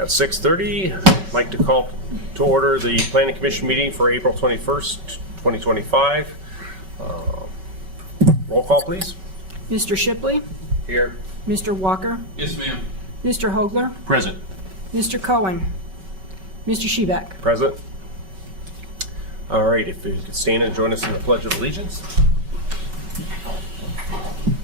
At 6:30, I'd like to call to order the Planning Commission meeting for April 21st, 2025. Roll call, please. Mr. Shipley? Here. Mr. Walker? Yes, ma'am. Mr. Hogler? Present. Mr. Cohen? Mr. Shebeck? Present. All right, if you could stand and join us in the Pledge of Allegiance.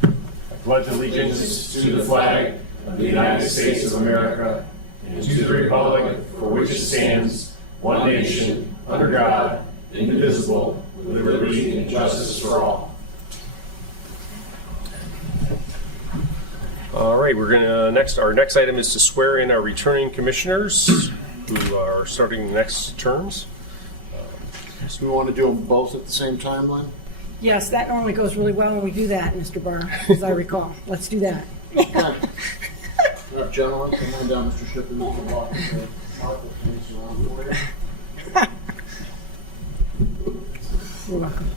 I pledge allegiance to the flag of the United States of America and to the republic for which it stands, one nation, under God, indivisible, with liberty and justice for all. All right, we're gonna our next item is to swear in our returning commissioners who are starting the next terms. So we want to do them both at the same time, Lynn? Yes, that normally goes really well when we do that, Mr. Barr, as I recall. Let's do that. Okay. All right, gentlemen, come on down, Mr. Shipley, Mr. Walker, Mark will finish around for you. You're welcome.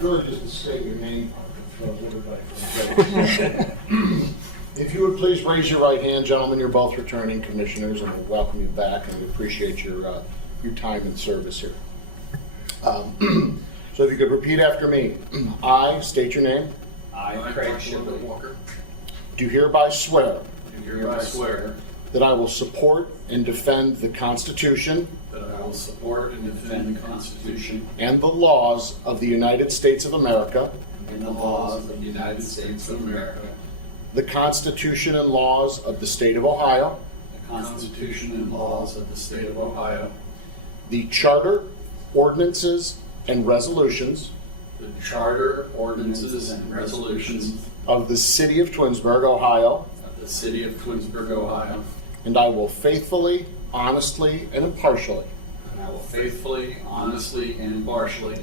Really just to state your name. If you would please raise your right hand, gentlemen, you're both returning commissioners, and we'll welcome you back, and we appreciate your time and service here. So if you could repeat after me. I state your name. I, Craig Shipley Walker, Do hereby swear do hereby swear that I will support and defend the Constitution that I will support and defend the Constitution and the laws of the United States of America, and the laws of the United States of America, the Constitution and laws of the State of Ohio, the Constitution and laws of the State of Ohio, the Charter, ordinances, and resolutions the Charter, ordinances, and resolutions of the City of Twinsburg, Ohio, of the City of Twinsburg, Ohio, and I will faithfully, honestly, and impartially and I will faithfully, honestly, and impartially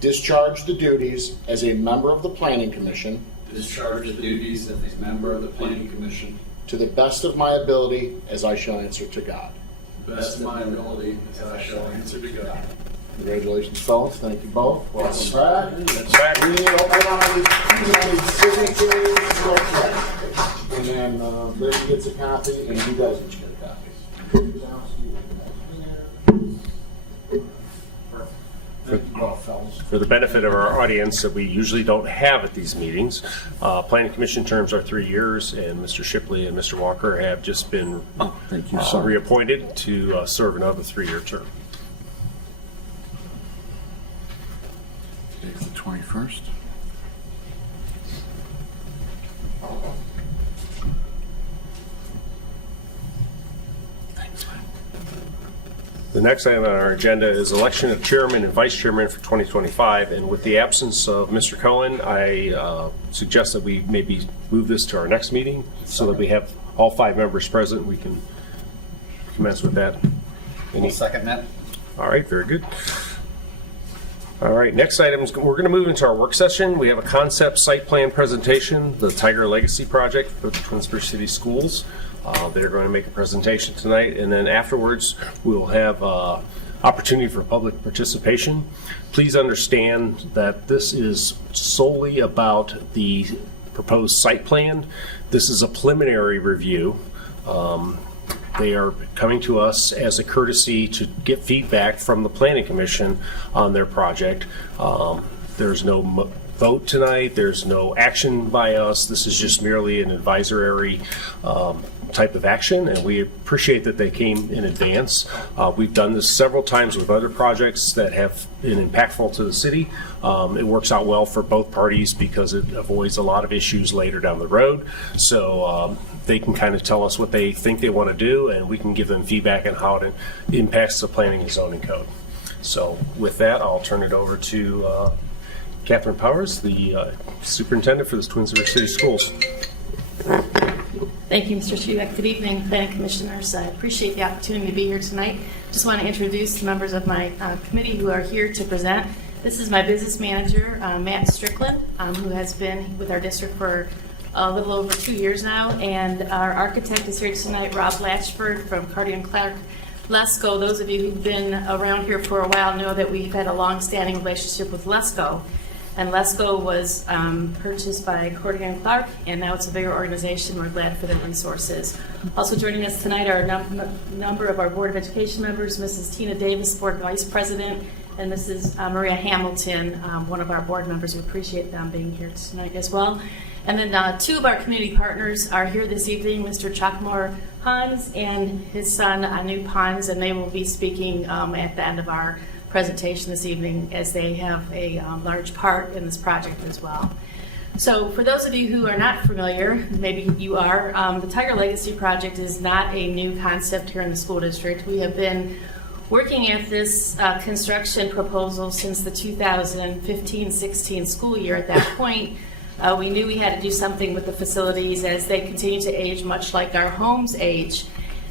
discharge the duties as a member of the Planning Commission discharge the duties of a member of the Planning Commission to the best of my ability as I shall answer to God. to the best of my ability as I shall answer to God. Congratulations, fellas. Thank you both. Welcome back. That's back. We need to open on these signatures real quick. And then Larry gets a copy, and you guys each get a copy. Thank you both, fellas. For the benefit of our audience that we usually don't have at these meetings, Planning Commission terms are 3 years, and Mr. Shipley and Mr. Walker have just been reappointed to serve another 3-year term. Today's the 21st. Thanks, man. The next item on our agenda is election of chairman and vice chairman for 2025. And with the absence of Mr. Cohen, I suggest that we maybe move this to our next meeting so that we have all 5 members present. We can commence with that. I'll second that. All right, very good. All right, next item is we're going to move into our work session. We have a concept site plan presentation, the Tiger Legacy Project for the Twinsburg City Schools. They're going to make a presentation tonight, and then afterwards we'll have opportunity for public participation. Please understand that this is solely about the proposed site plan. This is a preliminary review. They are coming to us as a courtesy to get feedback from the Planning Commission on their project. There's no vote tonight. There's no action by us. This is just merely an advisory type of action, and we appreciate that they came in advance. We've done this several times with other projects that have been impactful to the city. It works out well for both parties because it avoids a lot of issues later down the road. So they can kind of tell us what they think they want to do, and we can give them feedback on how it impacts the planning and zoning code. So with that, I'll turn it over to Catherine Powers, the superintendent for the Twinsburg City Schools. Thank you, Mr. Shebeck. Good evening, Planning Commissioners. I appreciate the opportunity to be here tonight. Just want to introduce the members of my committee who are here to present. This is my business manager, Matt Strickland, who has been with our district for a little over 2 years now, and our architect is here tonight, Rob Latchford from Cartier & Clark Lesko. Those of you who've been around here for a while know that we've had a long-standing relationship with Lesko. And Lesko was purchased by Cartier & Clark, and now it's a bigger organization. We're glad for the resources. Also joining us tonight are a number of our Board of Education members, Mrs. Tina Davis, Board Vice President, and Mrs. Maria Hamilton, one of our board members. We appreciate them being here tonight as well. And then two of our community partners are here this evening, Mr. Chuckmore Hans and his son, Anoop Hans, and they will be speaking at the end of our presentation this evening, as they have a large part in this project as well. So for those of you who are not familiar, maybe you are, the Tiger Legacy Project is not a new concept here in the school district. We have been working at this construction proposal since the 2015-16 school year. At that point, we knew we had to do something with the facilities as they continue to age, much like our homes age.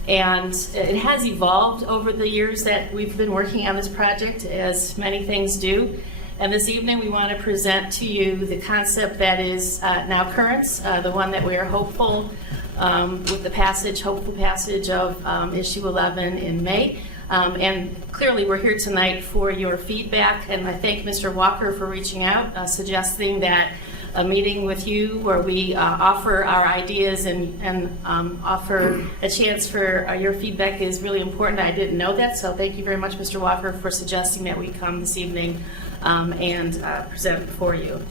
And it has evolved over the years that we've been working on this project, as many things do. And this evening we want to present to you the concept that is now current, the one that we are hopeful with the hopeful passage of issue 11 in May. And clearly we're here tonight for your feedback, and I thank Mr. Walker for reaching out, suggesting that a meeting with you where we offer our ideas and offer a chance for your feedback is really important. I didn't know that, so thank you very much, Mr. Walker, for suggesting that we come this evening and present before you.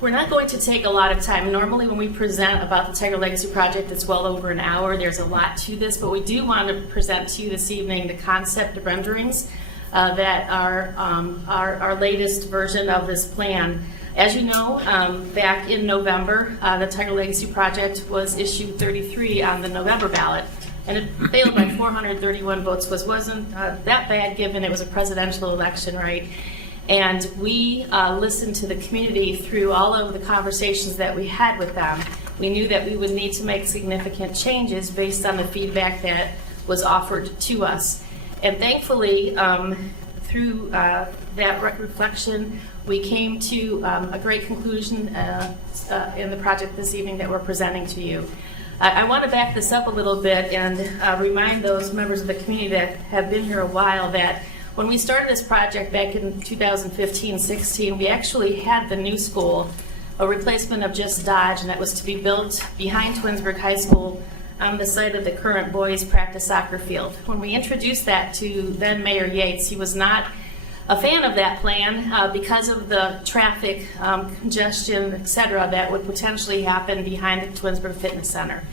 We're not going to take a lot of time. Normally when we present about the Tiger Legacy Project, it's well over an hour. There's a lot to this, but we do want to present to you this evening the concept renderings that are our latest version of this plan. As you know, back in November, the Tiger Legacy Project was issue 33 on the November ballot, and it failed by 431 votes, which wasn't that bad given it was a presidential election, right? And we listened to the community through all of the conversations that we had with them. We knew that we would need to make significant changes based on the feedback that was offered to us. And thankfully, through that reflection, we came to a great conclusion in the project this evening that we're presenting to you. I want to back this up a little bit and remind those members of the community that have been here a while that when we started this project back in 2015-16, we actually had the new school, a replacement of just Dodge, and that was to be built behind Twinsburg High School on the site of the current boys practice soccer field. When we introduced that to then Mayor Yates, he was not a fan of that plan because of the traffic congestion, et cetera, that would potentially happen behind the Twinsburg Fitness Center.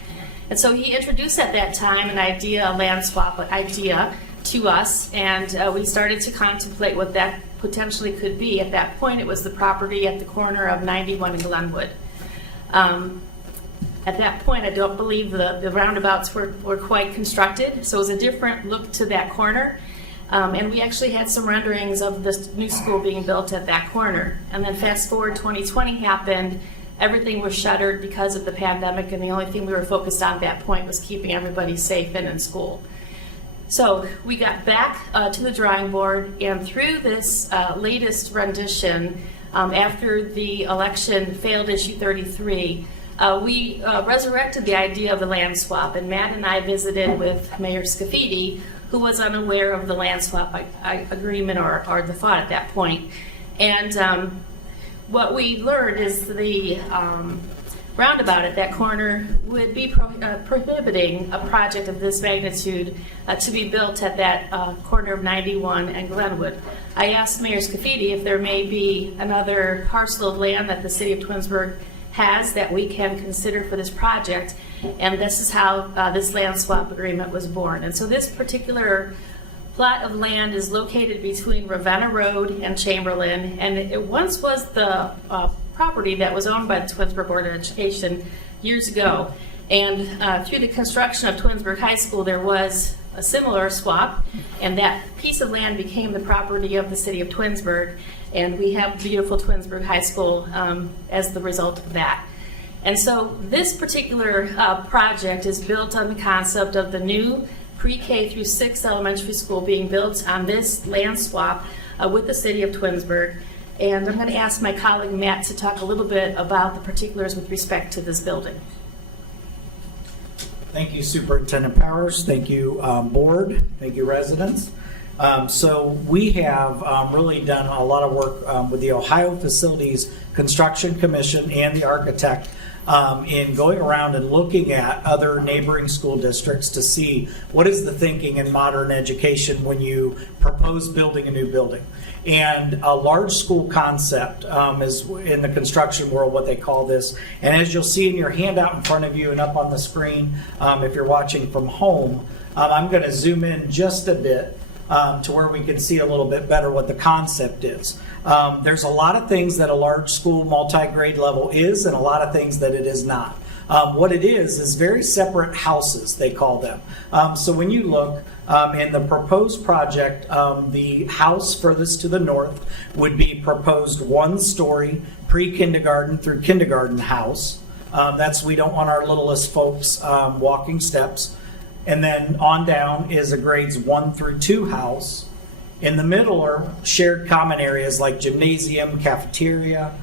And so he introduced at that time a land swap idea to us, and we started to contemplate what that potentially could be. At that point, it was the property at the corner of 91 and Glenwood. At that point, I don't believe the roundabouts were quite constructed, so it was a different look to that corner. And we actually had some renderings of this new school being built at that corner. And then fast forward, 2020 happened, everything was shuttered because of the pandemic, and the only thing we were focused on at that point was keeping everybody safe and in school. So we got back to the drawing board, and through this latest rendition, after the election failed issue 33, we resurrected the idea of the land swap, and Matt and I visited with Mayor Scafidi, who was unaware of the land swap agreement or the thought at that point. And what we learned is the roundabout at that corner would be prohibiting a project of this magnitude to be built at that corner of 91 and Glenwood. I asked Mayor Scafidi if there may be another parcel of land that the city of Twinsburg has that we can consider for this project, and this is how this land swap agreement was born. And so this particular plot of land is located between Ravenna Road and Chamberlain, and it once was the property that was owned by the Twinsburg Board of Education years ago. And through the construction of Twinsburg High School, there was a similar swap, and that piece of land became the property of the city of Twinsburg, and we have beautiful Twinsburg High School as the result of that. And so this particular project is built on the concept of the new pre-K through 6 elementary school being built on this land swap with the city of Twinsburg. And I'm going to ask my colleague Matt to talk a little bit about the particulars with respect to this building. Thank you, Superintendent Powers. Thank you, board. Thank you, residents. So we have really done a lot of work with the Ohio Facilities Construction Commission and the architect in going around and looking at other neighboring school districts to see what is the thinking in modern education when you propose building a new building. And a large school concept is in the construction world what they call this. And as you'll see in your handout in front of you and up on the screen, if you're watching from home, I'm going to zoom in just a bit to where we can see a little bit better what the concept is. There's a lot of things that a large school multi-grade level is and a lot of things that it is not. What it is very separate houses, they call them. So when you look in the proposed project, the house furthest to the north would be proposed one-story pre-kindergarten through kindergarten house. We don't want our littlest folks walking steps. And then on down is a grades 1 through 2 house. In the middle are shared common areas like gymnasium, cafeteria,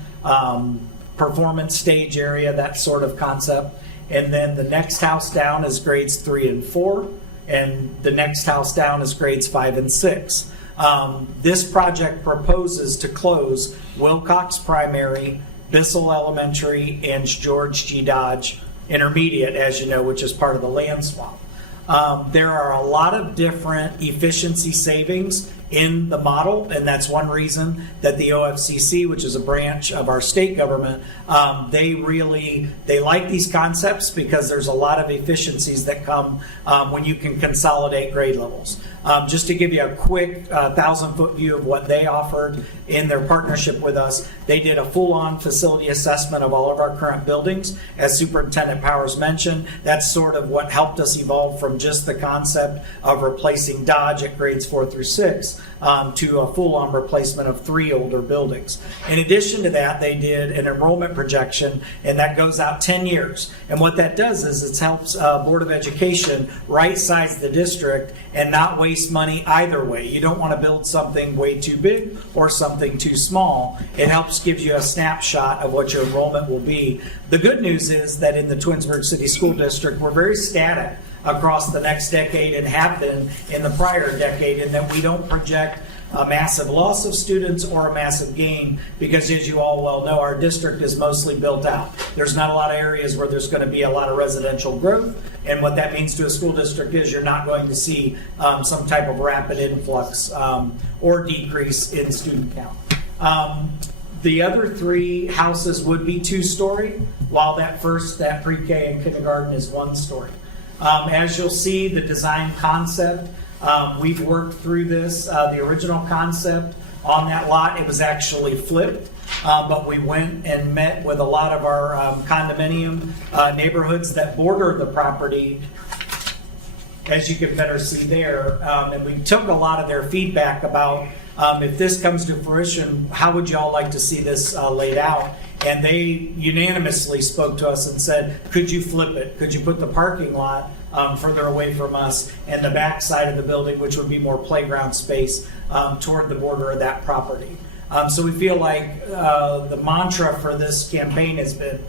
performance stage area, that sort of concept. And then the next house down is grades 3 and 4, and the next house down is grades 5 and 6. This project proposes to close Wilcox Primary, Bissell Elementary, and George G. Dodge Intermediate, as you know, which is part of the land swap. There are a lot of different efficiency savings in the model, and that's one reason that the OFCC, which is a branch of our state government, they like these concepts because there's a lot of efficiencies that come when you can consolidate grade levels. Just to give you a quick 1,000-foot view of what they offered in their partnership with us, they did a full-on facility assessment of all of our current buildings. As Superintendent Powers mentioned, that's sort of what helped us evolve from just the concept of replacing Dodge at grades 4 through 6 to a full-on replacement of 3 older buildings. In addition to that, they did an enrollment projection, and that goes out 10 years. And what that does is it helps Board of Education right-size the district and not waste money either way. You don't want to build something way too big or something too small. It helps give you a snapshot of what your enrollment will be. The good news is that in the Twinsburg City School District, we're very static across the next decade and have been in the prior decade, in that we don't project a massive loss of students or a massive gain, because as you all well know, our district is mostly built out. There's not a lot of areas where there's going to be a lot of residential growth, and what that means to a school district is you're not going to see some type of rapid influx or decrease in student count. The other 3 houses would be 2-story, while that pre-K and kindergarten is 1-story. As you'll see, the design concept, we've worked through this. The original concept on that lot, it was actually flipped, but we went and met with a lot of our condominium neighborhoods that border the property, as you can better see there, and we took a lot of their feedback about if this comes to fruition, how would you all like to see this laid out? And they unanimously spoke to us and said, could you flip it? Could you put the parking lot further away from us and the back side of the building, which would be more playground space, toward the border of that property? So we feel like the mantra for this campaign has been,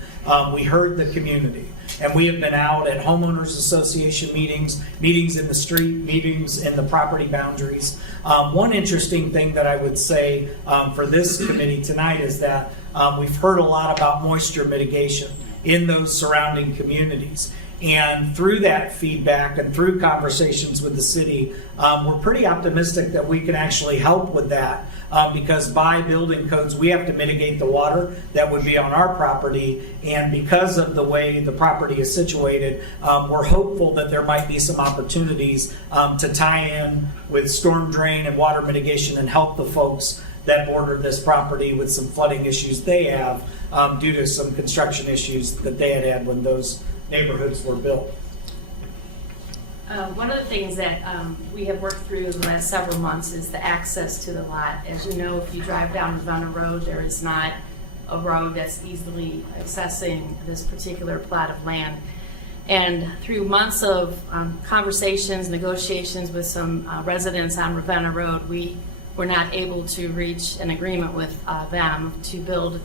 we heard the community. And we have been out at homeowners association meetings in the street, meetings in the property boundaries. One interesting thing that I would say for this committee tonight is that we've heard a lot about moisture mitigation in those surrounding communities. And through that feedback and through conversations with the city, we're pretty optimistic that we can actually help with that, because by building codes, we have to mitigate the water that would be on our property. And because of the way the property is situated, we're hopeful that there might be some opportunities to tie in with storm drain and water mitigation and help the folks that border this property with some flooding issues they have due to some construction issues that they had when those neighborhoods were built. One of the things that we have worked through the last several months is the access to the lot. As you know, if you drive down Ravenna Road, there is not a road that's easily accessing this particular plot of land. And through months of conversations, negotiations with some residents on Ravenna Road, we were not able to reach an agreement with them to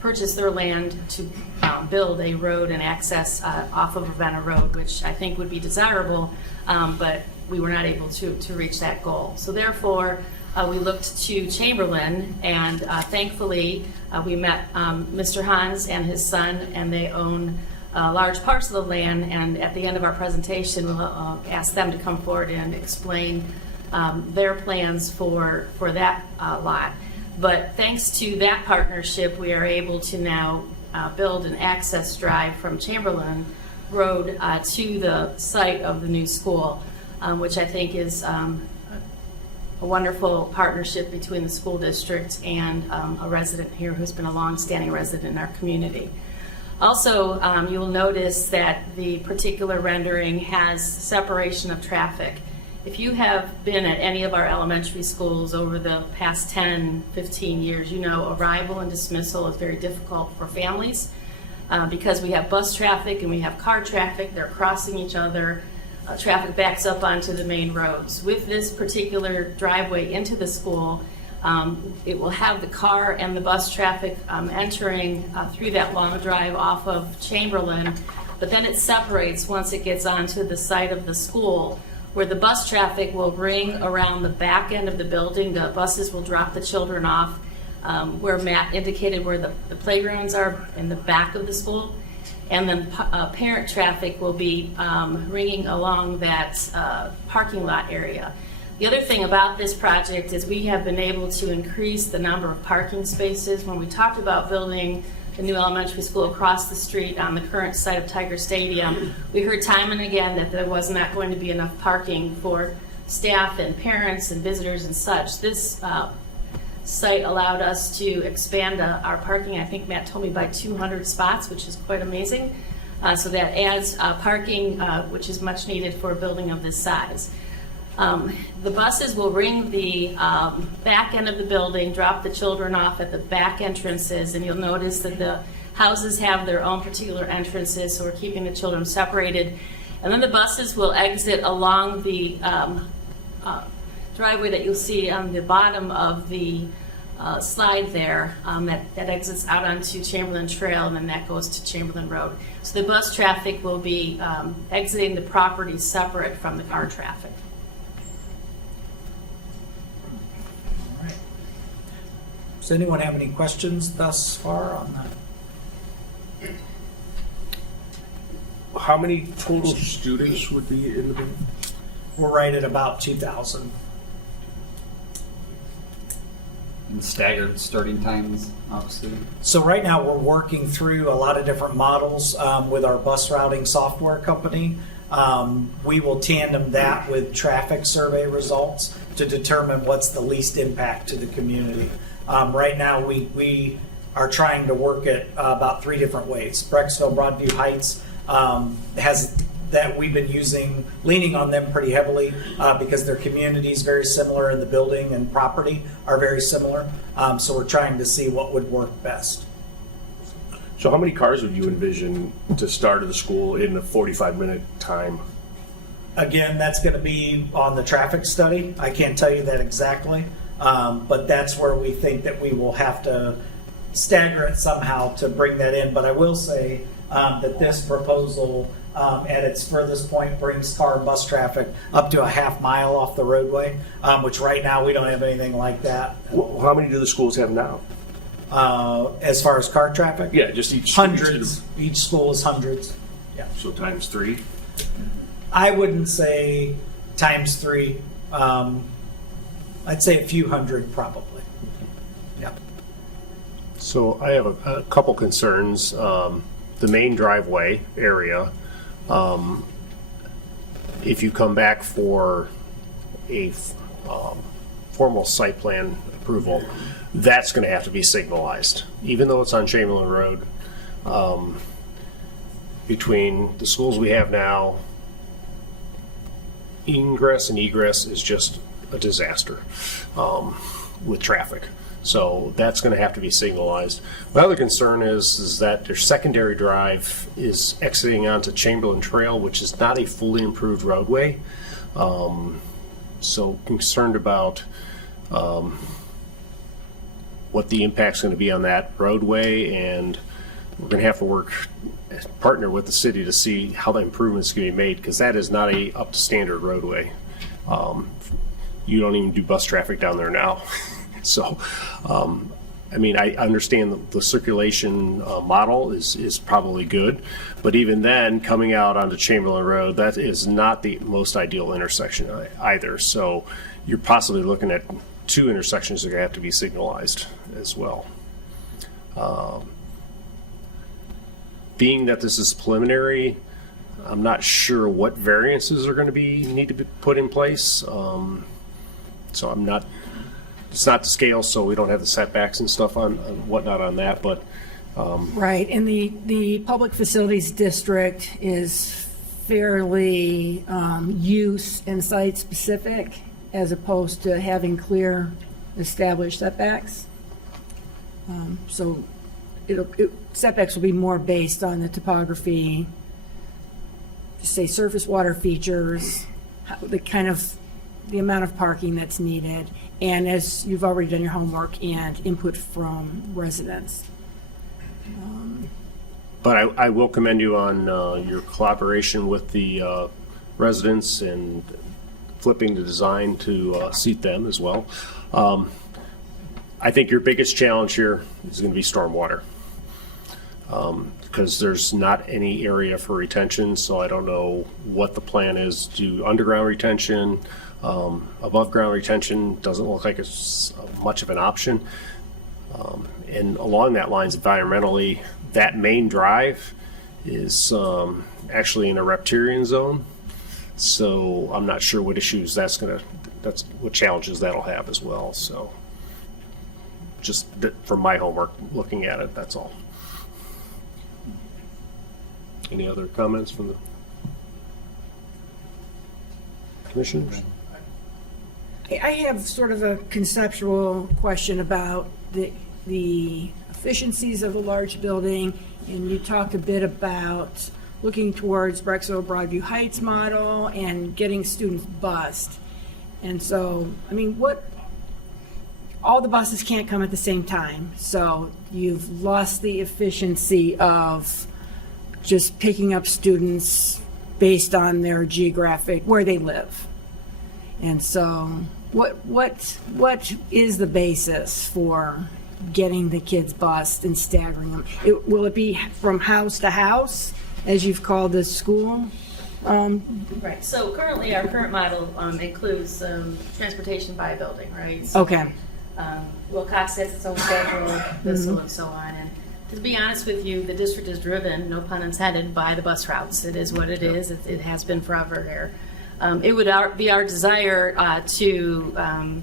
purchase their land to build a road and access off of Ravenna Road, which I think would be desirable, but we were not able to reach that goal. So therefore, we looked to Chamberlain, and thankfully, we met Mr. Hans and his son, and they own a large parcel of land, and at the end of our presentation, we'll ask them to come forward and explain their plans for that lot. But thanks to that partnership, we are able to now build an access drive from Chamberlain Road to the site of the new school, which I think is a wonderful partnership between the school district and a resident here who's been a long-standing resident in our community. Also, you will notice that the particular rendering has separation of traffic. If you have been at any of our elementary schools over the past 10, 15 years, you know arrival and dismissal is very difficult for families because we have bus traffic and we have car traffic. They're crossing each other. Traffic backs up onto the main roads. With this particular driveway into the school, it will have the car and the bus traffic entering through that long drive off of Chamberlain, but then it separates once it gets onto the site of the school, where the bus traffic will ring around the back end of the building. The buses will drop the children off where Matt indicated where the playgrounds are in the back of the school. And then parent traffic will be ringing along that parking lot area. The other thing about this project is we have been able to increase the number of parking spaces. When we talked about building the new elementary school across the street on the current site of Tiger Stadium, we heard time and again that there was not going to be enough parking for staff and parents and visitors and such. This site allowed us to expand our parking, I think Matt told me, by 200 spots, which is quite amazing. So that adds parking, which is much needed for a building of this size. The buses will ring the back end of the building, drop the children off at the back entrances, and you'll notice that the houses have their own particular entrances, so we're keeping the children separated. And then the buses will exit along the driveway that you'll see on the bottom of the slide there that exits out onto Chamberlain Trail, and then that goes to Chamberlain Road. So the bus traffic will be exiting the property separate from the car traffic. All right. Does anyone have any questions thus far on that? How many total students would be in the building? We're right at about 2,000. And staggered starting times, obviously. So right now we're working through a lot of different models with our bus routing software company. We will tandem that with traffic survey results to determine what's the least impact to the community. Right now we are trying to work it about 3 different ways. Brecksville Broadview Heights has that we've been leaning on them pretty heavily because their community is very similar and the building and property are very similar. So we're trying to see what would work best. So how many cars would you envision to start at the school in a 45-minute time? Again, that's going to be on the traffic study. I can't tell you that exactly, but that's where we think that we will have to stagger it somehow to bring that in. But I will say that this proposal at its furthest point brings car and bus traffic up to a half mile off the roadway, which right now we don't have anything like that. Well, how many do the schools have now? As far as car traffic? Yeah, just each. Hundreds. Each school is hundreds. Yeah. So times 3. I wouldn't say times 3. I'd say a few hundred probably. Yeah. So I have a couple concerns. The main driveway area, if you come back for a formal site plan approval, that's going to have to be signalized, even though it's on Chamberlain Road. Between the schools we have now, ingress and egress is just a disaster with traffic. So that's going to have to be signalized. My other concern is that their secondary drive is exiting onto Chamberlain Trail, which is not a fully improved roadway. So concerned about what the impact's going to be on that roadway, and we're going to have to partner with the city to see how the improvements can be made, because that is not a up to standard roadway. You don't even do bus traffic down there now. So, I mean, I understand the circulation model is probably good, but even then, coming out onto Chamberlain Road, that is not the most ideal intersection either. So you're possibly looking at 2 intersections that have to be signalized as well. Being that this is preliminary, I'm not sure what variances are going to need to be put in place. So it's not to scale, so we don't have the setbacks and stuff on whatnot on that, but Right, and the Public Facilities District is fairly use and site specific as opposed to having clear established setbacks. So setbacks will be more based on the topography, say surface water features, the amount of parking that's needed, and as you've already done your homework, and input from residents. But I will commend you on your collaboration with the residents and flipping the design to seat them as well. I think your biggest challenge here is going to be stormwater, because there's not any area for retention, so I don't know what the plan is. Do underground retention, above ground retention doesn't look like it's much of an option. And along that lines, environmentally, that main drive is actually in a riparian zone. So I'm not sure what issues that's what challenges that'll have as well. So just from my homework looking at it, that's all. Any other comments from the commissioners? I have sort of a conceptual question about the efficiencies of a large building, and you talked a bit about looking towards Brexville Broadview Heights model and getting students bused. And so, I mean, all the buses can't come at the same time, so you've lost the efficiency of just picking up students based on their geographic, where they live. And so what is the basis for getting the kids bused and staggering them? Will it be from house to house, as you've called this school? Right, so currently, our current model includes transportation by building, right? So, Okay. Wilcox has its own schedule, Bissell, and so on. And to be honest with you, the district is driven, no pun intended, by the bus routes. It is what it is. It has been forever here. It would be our desire to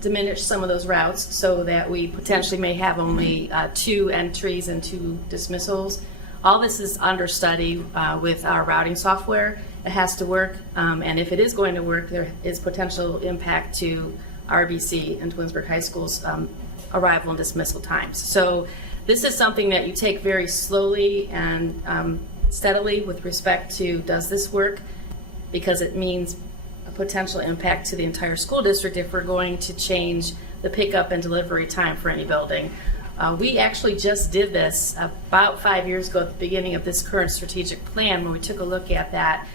diminish some of those routes so that we potentially may have only 2 entries and 2 dismissals. All this is under study with our routing software. It has to work, and if it is going to work, there is potential impact to RBC and Twinsburg High School's arrival and dismissal times. So this is something that you take very slowly and steadily with respect to, does this work? Because it means a potential impact to the entire school district if we're going to change the pickup and delivery time for any building. We actually just did this about 5 years ago at the beginning of this current strategic plan. When we took a look at that,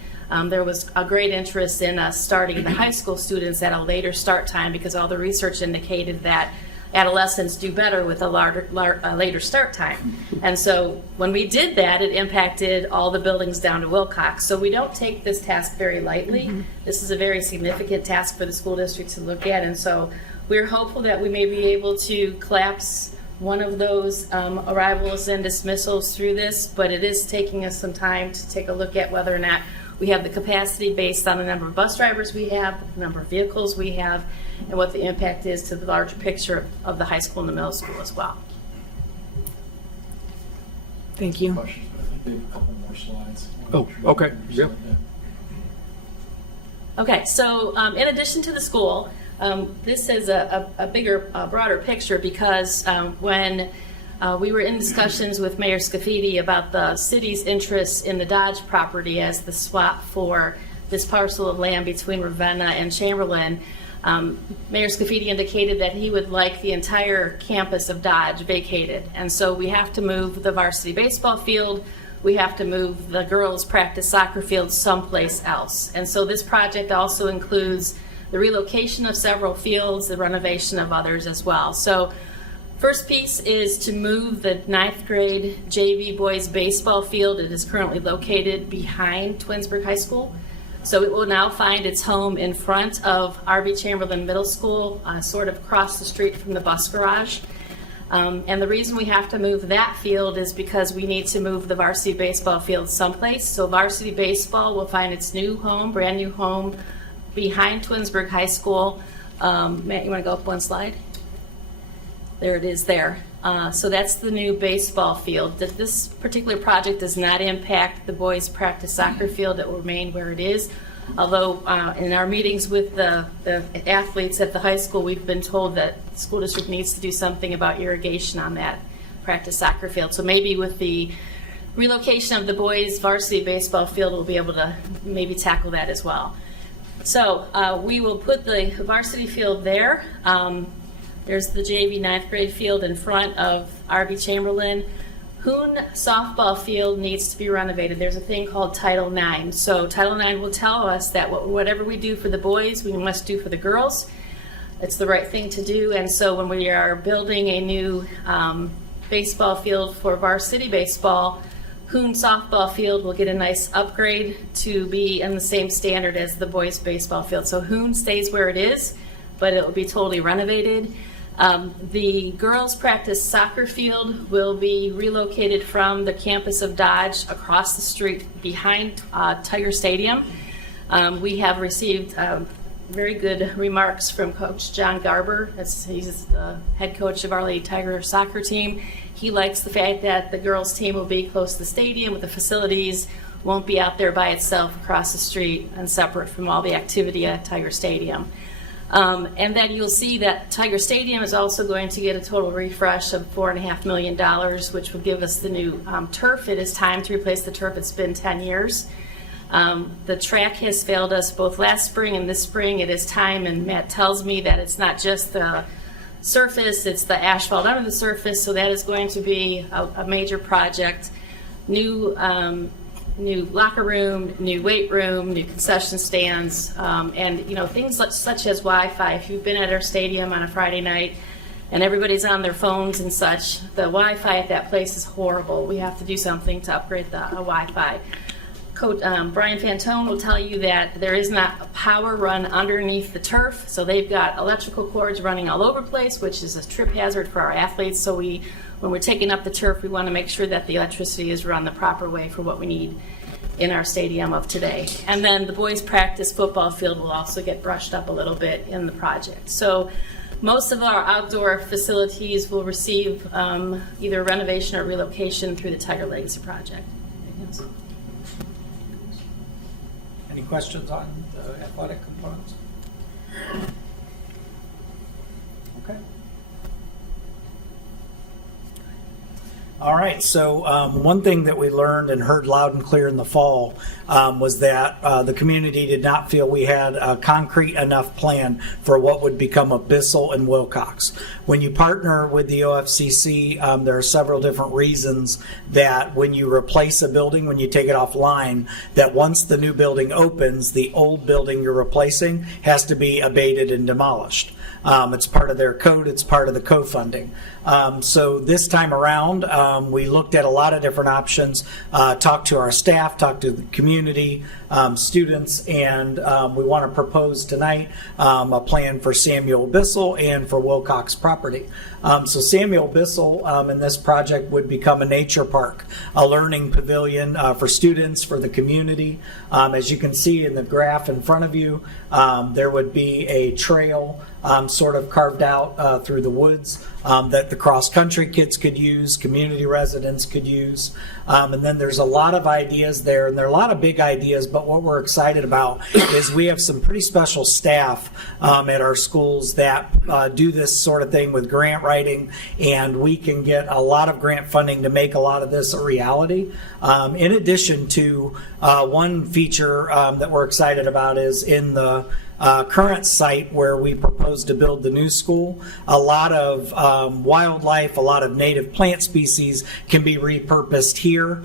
there was a great interest in us starting the high school students at a later start time, because all the research indicated that adolescents do better with a later start time. And so when we did that, it impacted all the buildings down to Wilcox. So we don't take this task very lightly. This is a very significant task for the school district to look at. And so we're hopeful that we may be able to collapse one of those arrivals and dismissals through this, but it is taking us some time to take a look at whether or not we have the capacity based on the number of bus drivers we have, the number of vehicles we have, and what the impact is to the larger picture of the high school and the middle school as well. Thank you. Questions, but I think they have a couple more slides. Oh, okay. Yep. Okay, so in addition to the school, this is a bigger, broader picture, because when we were in discussions with Mayor Scafidi about the city's interest in the Dodge property as the swap for this parcel of land between Ravenna and Chamberlain, Mayor Scafidi indicated that he would like the entire campus of Dodge vacated. And so we have to move the varsity baseball field, we have to move the girls' practice soccer field someplace else. And so this project also includes the relocation of several fields, the renovation of others as well. So first piece is to move the 9th grade JV boys baseball field. It is currently located behind Twinsburg High School. So it will now find its home in front of R.B. Chamberlain Middle School, sort of across the street from the bus garage. And the reason we have to move that field is because we need to move the varsity baseball field someplace. So varsity baseball will find its new home, brand new home, behind Twinsburg High School. Matt, you want to go up one slide? There it is there. So that's the new baseball field. This particular project does not impact the boys' practice soccer field. It will remain where it is. Although in our meetings with the athletes at the high school, we've been told that the school district needs to do something about irrigation on that practice soccer field. So maybe with the relocation of the boys' varsity baseball field, we'll be able to maybe tackle that as well. So we will put the varsity field there. There's the JV 9th grade field in front of R.B. Chamberlain. Hoon softball field needs to be renovated. There's a thing called Title IX. So Title IX will tell us that whatever we do for the boys, we must do for the girls. It's the right thing to do. And so when we are building a new baseball field for varsity baseball, Hoon softball field will get a nice upgrade to be in the same standard as the boys baseball field. So Hoon stays where it is, but it will be totally renovated. The girls' practice soccer field will be relocated from the campus of Dodge across the street behind Tiger Stadium. We have received very good remarks from Coach John Garber. He's the head coach of our Lady Tiger soccer team. He likes the fact that the girls' team will be close to the stadium with the facilities, won't be out there by itself across the street and separate from all the activity at Tiger Stadium. And then you'll see that Tiger Stadium is also going to get a total refresh of $4.5 million, which will give us the new turf. It is time to replace the turf. It's been 10 years. The track has failed us both last spring and this spring. It is time, and Matt tells me that it's not just the surface, it's the asphalt under the surface, so that is going to be a major project. New locker room, new weight room, new concession stands, and things such as Wi-Fi. If you've been at our stadium on a Friday night and everybody's on their phones and such, the Wi-Fi at that place is horrible. We have to do something to upgrade the Wi-Fi. Coach Brian Fantone will tell you that there is not a power run underneath the turf, so they've got electrical cords running all over the place, which is a trip hazard for our athletes. So when we're taking up the turf, we want to make sure that the electricity is run the proper way for what we need in our stadium of today. And then the boys' practice football field will also get brushed up a little bit in the project. So most of our outdoor facilities will receive either renovation or relocation through the Tiger Legacy project. Any questions on the athletic components? Okay. All right, so one thing that we learned and heard loud and clear in the fall was that the community did not feel we had a concrete enough plan for what would become of Bissell and Wilcox. When you partner with the OFCC, there are several different reasons that when you replace a building, when you take it offline, that once the new building opens, the old building you're replacing has to be abated and demolished. It's part of their code. It's part of the co-funding. So this time around, we looked at a lot of different options, talked to our staff, talked to the community, students, and we want to propose tonight a plan for Samuel Bissell and for Wilcox property. So Samuel Bissell in this project would become a nature park, a learning pavilion for students, for the community. As you can see in the graph in front of you, there would be a trail sort of carved out through the woods that the cross-country kids could use, community residents could use. And then there's a lot of ideas there, and there are a lot of big ideas, but what we're excited about is we have some pretty special staff at our schools that do this sort of thing with grant writing, and we can get a lot of grant funding to make a lot of this a reality. In addition to one feature that we're excited about is in the current site where we propose to build the new school, a lot of wildlife, a lot of native plant species can be repurposed here.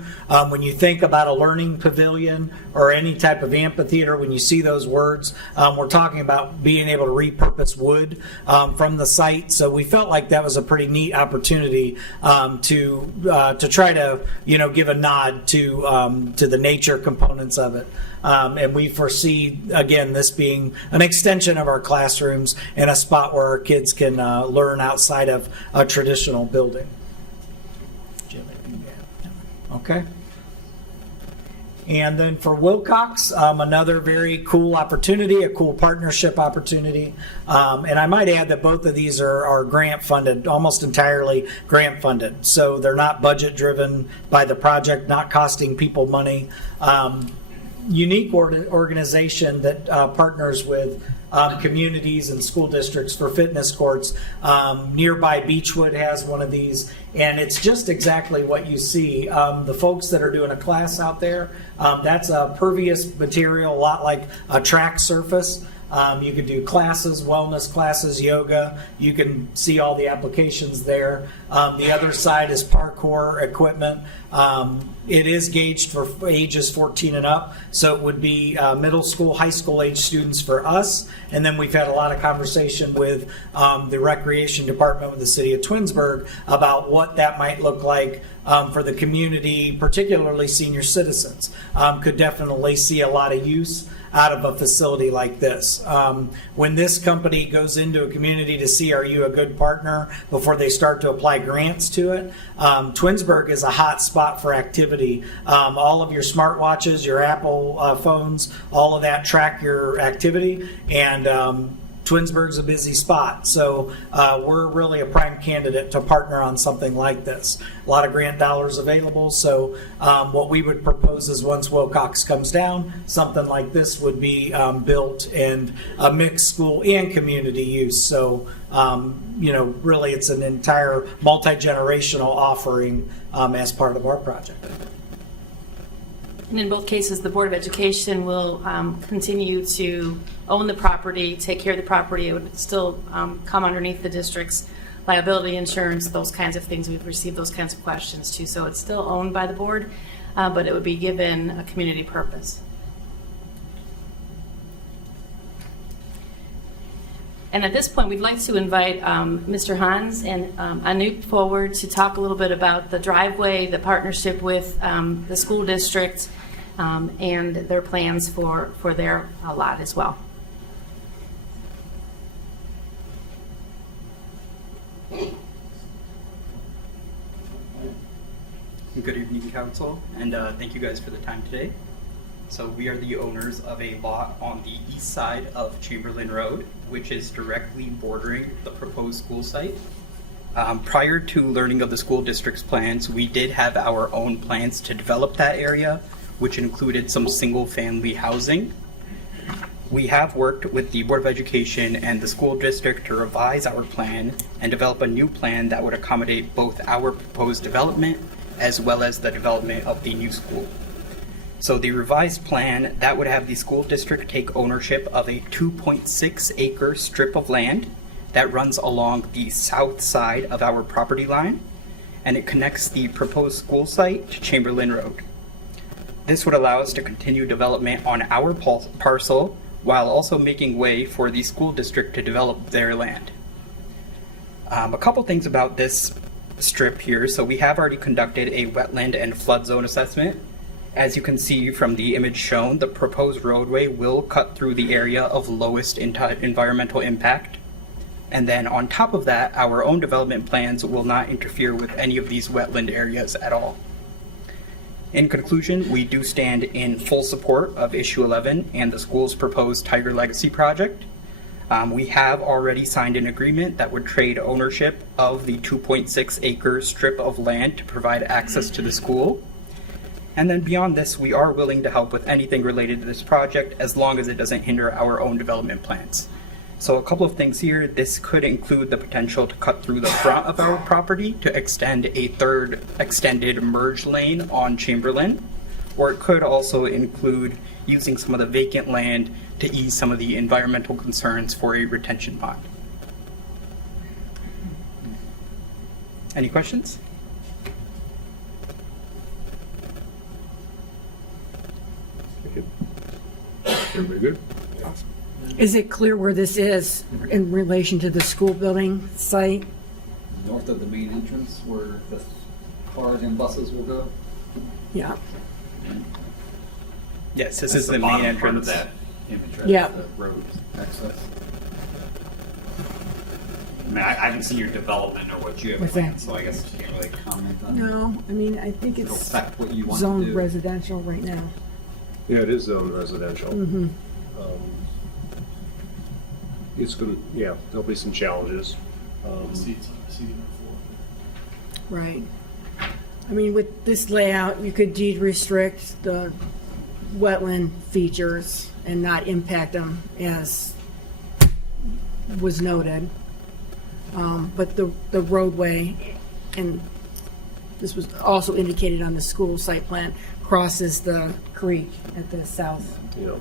When you think about a learning pavilion or any type of amphitheater, when you see those words, we're talking about being able to repurpose wood from the site. So we felt like that was a pretty neat opportunity to try to give a nod to the nature components of it. And we foresee, again, this being an extension of our classrooms and a spot where our kids can learn outside of a traditional building. Okay. And then for Wilcox, another very cool opportunity, a cool partnership opportunity. And I might add that both of these are grant funded, almost entirely grant funded. So they're not budget driven by the project, not costing people money. Unique organization that partners with communities and school districts for fitness courts. Nearby Beechwood has one of these, and it's just exactly what you see. The folks that are doing a class out there, that's a pervious material, a lot like a track surface. You could do classes, wellness classes, yoga. You can see all the applications there. The other side is parkour equipment. It is gauged for ages 14 and up, so it would be middle school, high school age students for us. And then we've had a lot of conversation with the recreation department with the city of Twinsburg about what that might look like for the community, particularly senior citizens. Could definitely see a lot of use out of a facility like this. When this company goes into a community to see, are you a good partner before they start to apply grants to it, Twinsburg is a hot spot for activity. All of your smartwatches, your Apple phones, all of that track your activity, and Twinsburg's a busy spot, so we're really a prime candidate to partner on something like this. A lot of grant dollars available, so what we would propose is once Wilcox comes down, something like this would be built and a mixed school and community use. So really it's an entire multi-generational offering as part of our project. And in both cases, the Board of Education will continue to own the property, take care of the property. It would still come underneath the district's liability insurance, those kinds of things. We've received those kinds of questions too. So it's still owned by the board, but it would be given a community purpose. And at this point, we'd like to invite Mr. Hans and Anoop forward to talk a little bit about the driveway, the partnership with the school district, and their plans for their lot as well. Good evening, Council, and thank you guys for the time today. So we are the owners of a lot on the east side of Chamberlain Road, which is directly bordering the proposed school site. Prior to learning of the school district's plans, we did have our own plans to develop that area, which included some single-family housing. We have worked with the Board of Education and the school district to revise our plan and develop a new plan that would accommodate both our proposed development as well as the development of the new school. So the revised plan, that would have the school district take ownership of a 2.6 acre strip of land that runs along the south side of our property line, and it connects the proposed school site to Chamberlain Road. This would allow us to continue development on our parcel while also making way for the school district to develop their land. A couple things about this strip here. So we have already conducted a wetland and flood zone assessment. As you can see from the image shown, the proposed roadway will cut through the area of lowest environmental impact. And then on top of that, our own development plans will not interfere with any of these wetland areas at all. In conclusion, we do stand in full support of Issue 11 and the school's proposed Tiger Legacy project. We have already signed an agreement that would trade ownership of the 2.6 acre strip of land to provide access to the school. And then beyond this, we are willing to help with anything related to this project as long as it doesn't hinder our own development plans. So a couple of things here. This could include the potential to cut through the front of our property to extend a third extended merge lane on Chamberlain, or it could also include using some of the vacant land to ease some of the environmental concerns for a retention pond. Any questions? Everybody good? Is it clear where this is in relation to the school building site? North of the main entrance where the cars and buses will go. Yeah, Yes, this That's is the main bottom part of entrance. that image, right? Yeah. The road access. I mean, I haven't seen your development or what you have What's that? planned, so I guess I can't really comment on it. no, I mean, I think It'll it's affect what you want to zoned do. residential right now. Yeah, it is zoned residential. It's gonna, yeah, there'll be some challenges. Right. I mean, with this layout, you could deed restrict the wetland features and not impact them as was noted. But the roadway, and this was also indicated on the school site plan, crosses the creek at the south You know,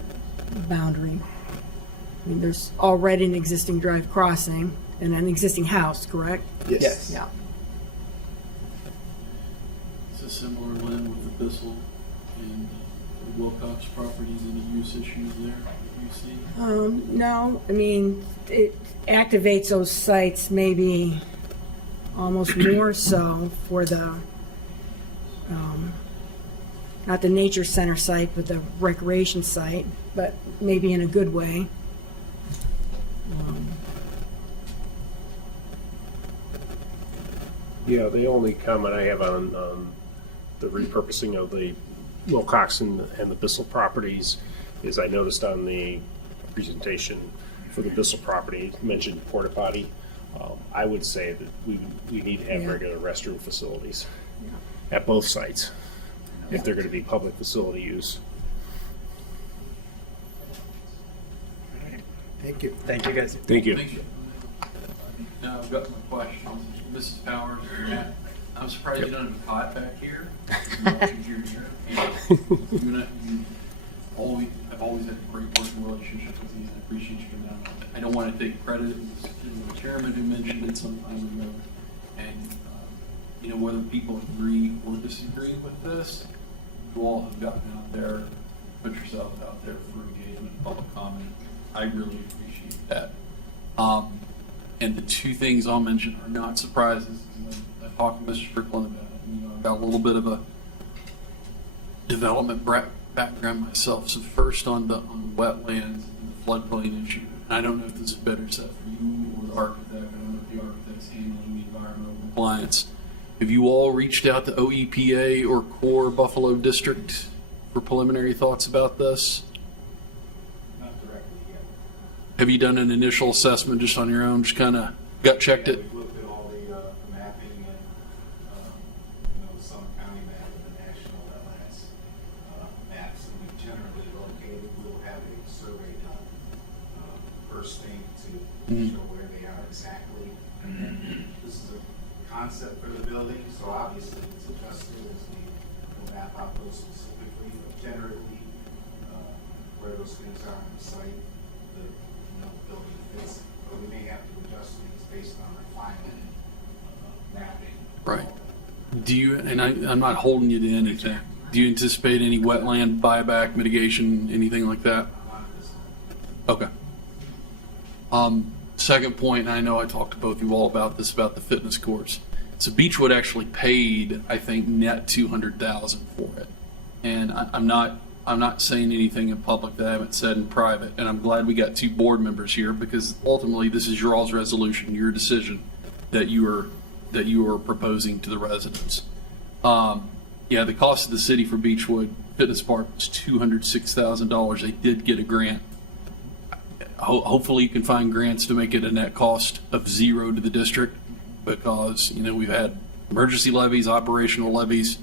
boundary. I mean, there's already an existing drive crossing and an existing house, correct? Yes. Yeah. It's a similar land with the Bissell and the Wilcox properties. Any use issues there that you see? No, I mean, it activates those sites maybe almost more so for the, not the nature center site, but the recreation site, but maybe in a good way. yeah, the only comment I have on the repurposing of the Wilcox and the Bissell properties is I noticed on the presentation for the Bissell property, it mentioned porta potty. I would say that we need to have Yeah. regular restroom facilities at both sites if they're gonna be public facility use. Thank you. Thank you, guys. Thank you. Thank you. Now I've got my questions. Mrs. Powers, I'm surprised you don't have a cot back here. I've always had a great working relationship with you, and I appreciate you coming out. I don't want to take credit. It was the chairman who mentioned it some time ago. And, whether people agree or disagree with this, you all have gotten out there, put yourself out there for engagement, public comment. I really appreciate that. And the two things I'll mention are not surprises. I talked to Mr. Strickland about it. I've got a little bit of a development background myself. So first on the wetlands and the floodplain issue. And I don't know if this is better set for you or the architect. I don't know if the architect's handling the environmental compliance. Have you all reached out to OEPA or Core Buffalo District for preliminary thoughts about this? Not directly yet. Have you done an initial assessment just on your own, just kind of gut checked it? We've looked at all the mapping and, the Summit County map and the national wetlands maps that we generally located. We'll have a survey done first thing to show where they are exactly. And then this is a concept for the building, so obviously it's adjusted as we map out those specifically. But generally, where those things are on the site, the building fits. But we may have to adjust things based on refinement, mapping. Right. Do you, and I'm not holding you to anything, do you anticipate any wetland buyback mitigation, anything like that? On this Okay. Second point, and I know I talked to both of you all about this, about the fitness courts. So Beechwood actually paid, I think, net $200,000 for it. And I'm not saying anything in public that I haven't said in private. And I'm glad we got two board members here because ultimately this is your all's resolution, your decision that you are proposing to the residents. Yeah, the cost of the city for Beechwood Fitness Park was $206,000. They did get a grant. Hopefully you can find grants to make it a net cost of zero to the district because, we've had emergency levies, operational levies.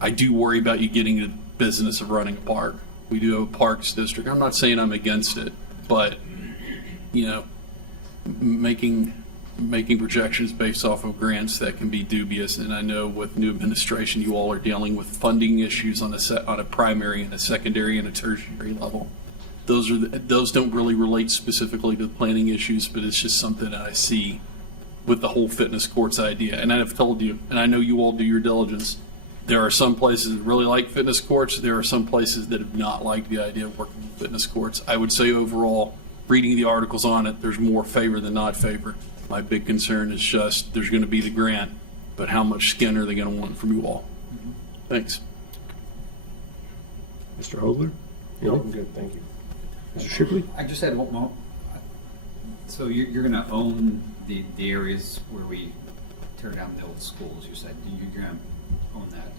I do worry about you getting the business of running a park. We do have a parks district. I'm not saying I'm against it, but, making projections based off of grants that can be dubious. And I know with new administration, you all are dealing with funding issues on a primary and a secondary and a tertiary level. Those don't really relate specifically to the planning issues, but it's just something that I see with the whole fitness courts idea. And I've told you, and I know you all do your diligence, there are some places that really like fitness courts. There are some places that have not liked the idea of working with fitness courts. I would say overall, reading the articles on it, there's more favor than not favor. My big concern is just there's going to be the grant, but how much skin are they going to want from you all? Thanks. Mr. Hodler? No, I'm good, thank you. Mr. Shipley? I just had one more. So you're going to own the areas where we tear down the old schools, you said. You're going to own that.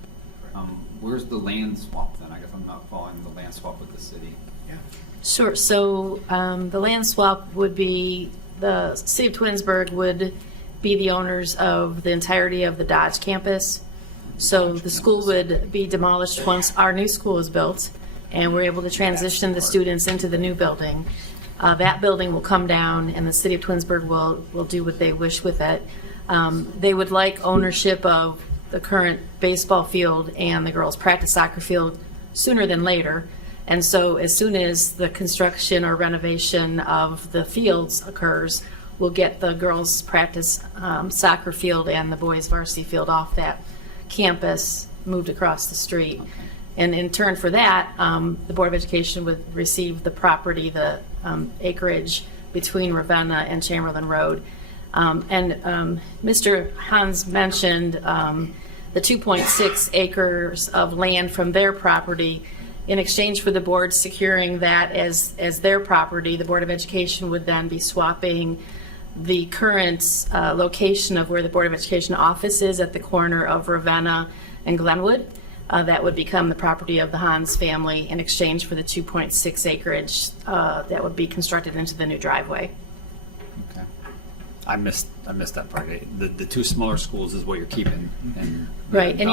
Where's the land swap then? I guess I'm not following the land swap with the city. Sure. So the land swap would be the city of Twinsburg would be the owners of the entirety of the Dodge campus. So the school would be demolished once our new school is built and we're able to transition the students into the new building. That building will come down and the city of Twinsburg will do what they wish with it. They would like ownership of the current baseball field and the girls' practice soccer field sooner than later. And so as soon as the construction or renovation of the fields occurs, we'll get the girls' practice soccer field and the boys' varsity field off that campus, moved across the street. And in turn for that, the Board of Education would receive the property, the acreage between Ravenna and Chamberlain Road. Mr. Hans mentioned the 2.6 acres of land from their property. In exchange for the board securing that as their property, the Board of Education would then be swapping the current location of where the Board of Education office is at the corner of Ravenna and Glenwood. That would become the property of the Hans family in exchange for the 2.6 acreage that would be constructed into the new driveway. Okay. I missed that part. The two smaller schools is what you're keeping. And Right, and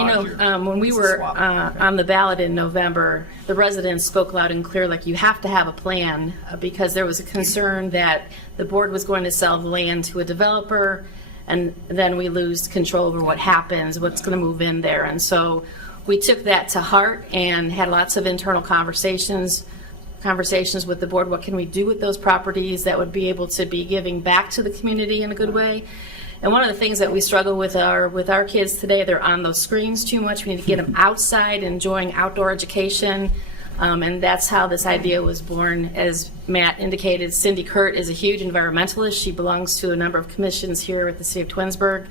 when we were swap. on the ballot in November, the residents spoke loud and clear, like, you have to have a plan, because there was a concern that the board was going to sell the land to a developer, and then we lose control over what happens, what's going to move in there. And so we took that to heart and had lots of internal conversations with the board. What can we do with those properties that would be able to be giving back to the community in a good way? And one of the things that we struggle with our kids today, they're on those screens too much. We need to get them outside, enjoying outdoor education. And that's how this idea was born. As Matt indicated, Cindy Kurt is a huge environmentalist. She belongs to a number of commissions here at the city of Twinsburg.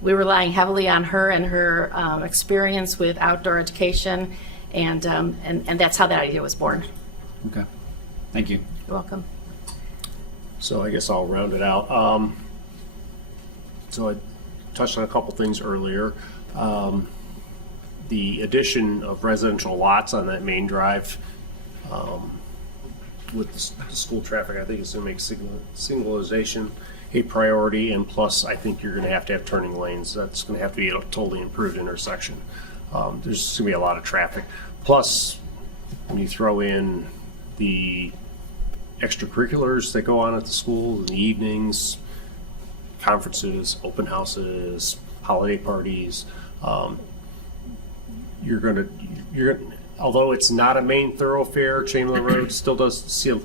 We're relying heavily on her and her experience with outdoor education. And that's how that idea was born. Okay. Thank you. You're welcome. So I guess I'll round it out. So I touched on a couple things earlier. The addition of residential lots on that main drive with the school traffic, I think is going to make signalization a priority, and plus I think you're going to have turning lanes. That's going to have to be a totally improved intersection. There's going to be a lot of traffic. Plus, when you throw in the extracurriculars that go on at the school in the evenings, conferences, open houses, holiday parties, you're going to, although it's not a main thoroughfare, Chamberlain Road still does see a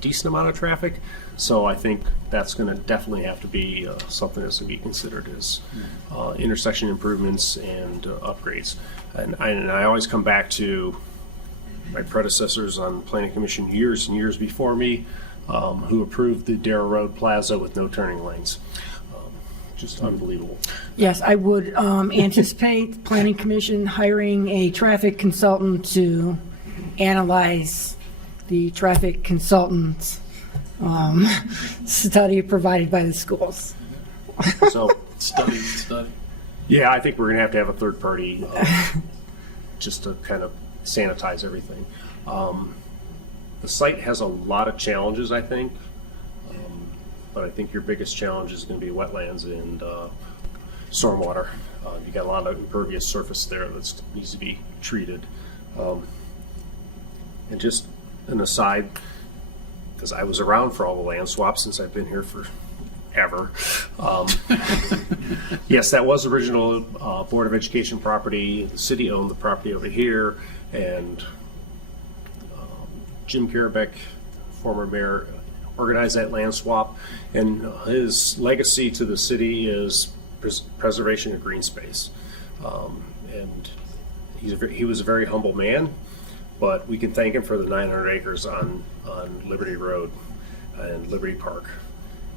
decent amount of traffic. So I think that's going to definitely have to be something that's going to be considered as intersection improvements and upgrades. And I always come back to my predecessors on the Planning Commission years and years before me, who approved the Darrow Road Plaza with no turning lanes. Just unbelievable. Yes, I would anticipate the Planning Commission hiring a traffic consultant to analyze the traffic consultant's study provided by the schools. So, Study. yeah, I think we're going to have a third party just to kind of sanitize everything. The site has a lot of challenges, I think, but I think your biggest challenge is going to be wetlands and stormwater. You got a lot of impervious surface there that needs to be treated. And just an aside, because I was around for all the land swaps since I've been here forever. Yes, that was original Board of Education property. The city owned the property over here, and Jim Karabeck, former mayor, organize that land swap. And his legacy to the city is preservation of green space. And he was a very humble man, but we can thank him for the 900 acres on Liberty Road and Liberty Park,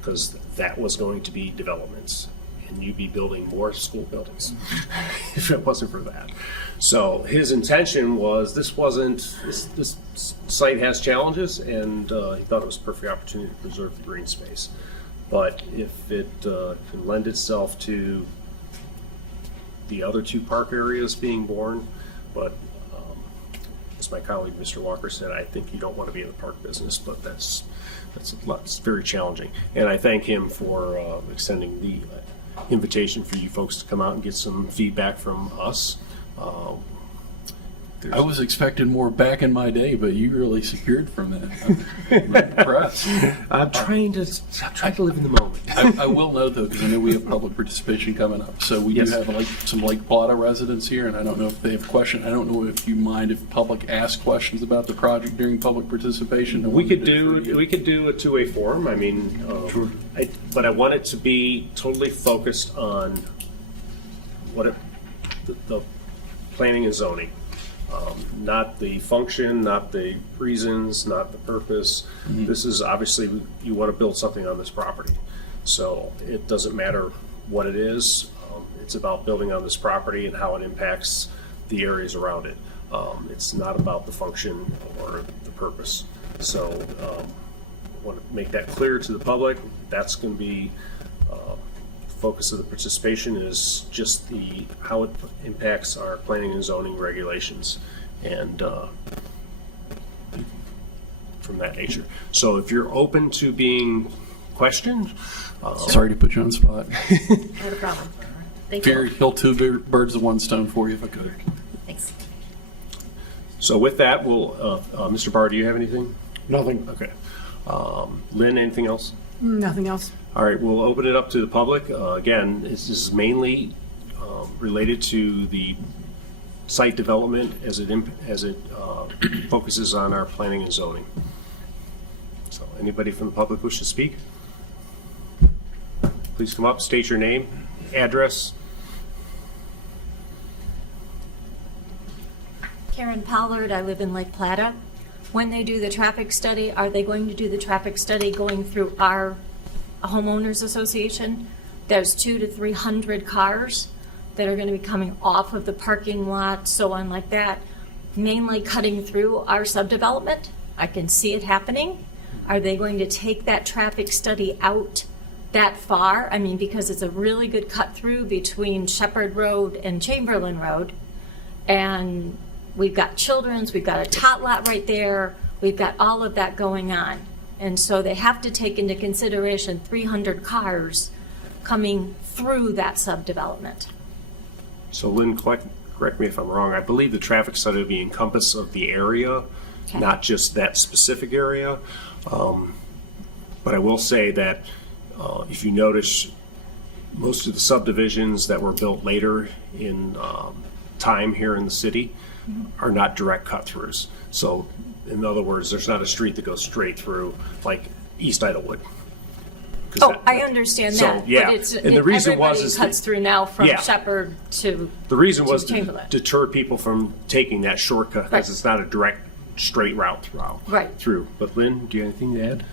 because that was going to be developments, and you'd be building more school buildings if it wasn't for that. So his intention was, this site has challenges, and he thought it was a perfect opportunity to preserve the green space. But if it can lend itself to the other two park areas being born, but as my colleague Mr. Walker said, I think you don't want to be in the park business, but that's very challenging. And I thank him for extending the invitation for you folks to come out and get some feedback from us. I was expecting more back in my day, but you really secured from that. I'm impressed. I'm trying to live in the moment. I will note though, because I know we have public participation coming up. So we Yes. do have some Lake Plata residents here, and I don't know if they have questions. I don't know if you mind if public asks questions about the project during public participation. We could do a two-way forum. I mean, but I want it to be totally focused on the planning and zoning. Not the function, not the reasons, not the purpose. Mm-hmm. This is obviously, you want to build something on this property. So it doesn't matter what it is. It's about building on this property and how it impacts the areas around it. It's not about the function or the purpose. So I want to make that clear to the public. That's going to be focus of the participation, is just how it impacts our planning and zoning regulations and from that nature. So if you're open to being questioned, Sorry to put you on the spot. Not a problem. Thank Figure you. kill two birds with one stone for you if I could. Thanks. so with that, we'll, Mr. Barr, do you have anything? Nothing. Okay. Lynn, anything else? Nothing else? All right, we'll open it up to the public. Again, this is mainly related to the site development as it focuses on our planning and zoning. So anybody from the public wish to speak? Please come up, state your name, address. Karen Pollard, I live in Lake Plata. When they do the traffic study, are they going to do the traffic study going through our homeowners association? There's 200 to 300 cars that are going to be coming off of the parking lot, so on like that, mainly cutting through our subdevelopment. I can see it happening. Are they going to take that traffic study out that far? I mean, because it's a really good cut through between Shepherd Road and Chamberlain Road. And we've got Children's, we've got a tot lot right there, we've got all of that going on. And so they have to take into consideration 300 cars coming through that subdevelopment. So Lynn, correct me if I'm wrong, I believe the traffic study will be encompass of the area, Okay. not just that specific area. But I will say that if you notice, most of the subdivisions that were built later in time here in the city are not direct cut-throughs. So in other words, there's not a street that goes straight through like East Idlewood. 'Cause Oh, that- I understand so, that. yeah. But it's, And the reason was everybody is cuts that- through now from Yeah. Shepherd to. The reason was to to Chamberlain. deter people from taking that shortcut because Right. it's not a direct, straight route Right. through. But Lynn, do you have anything to add?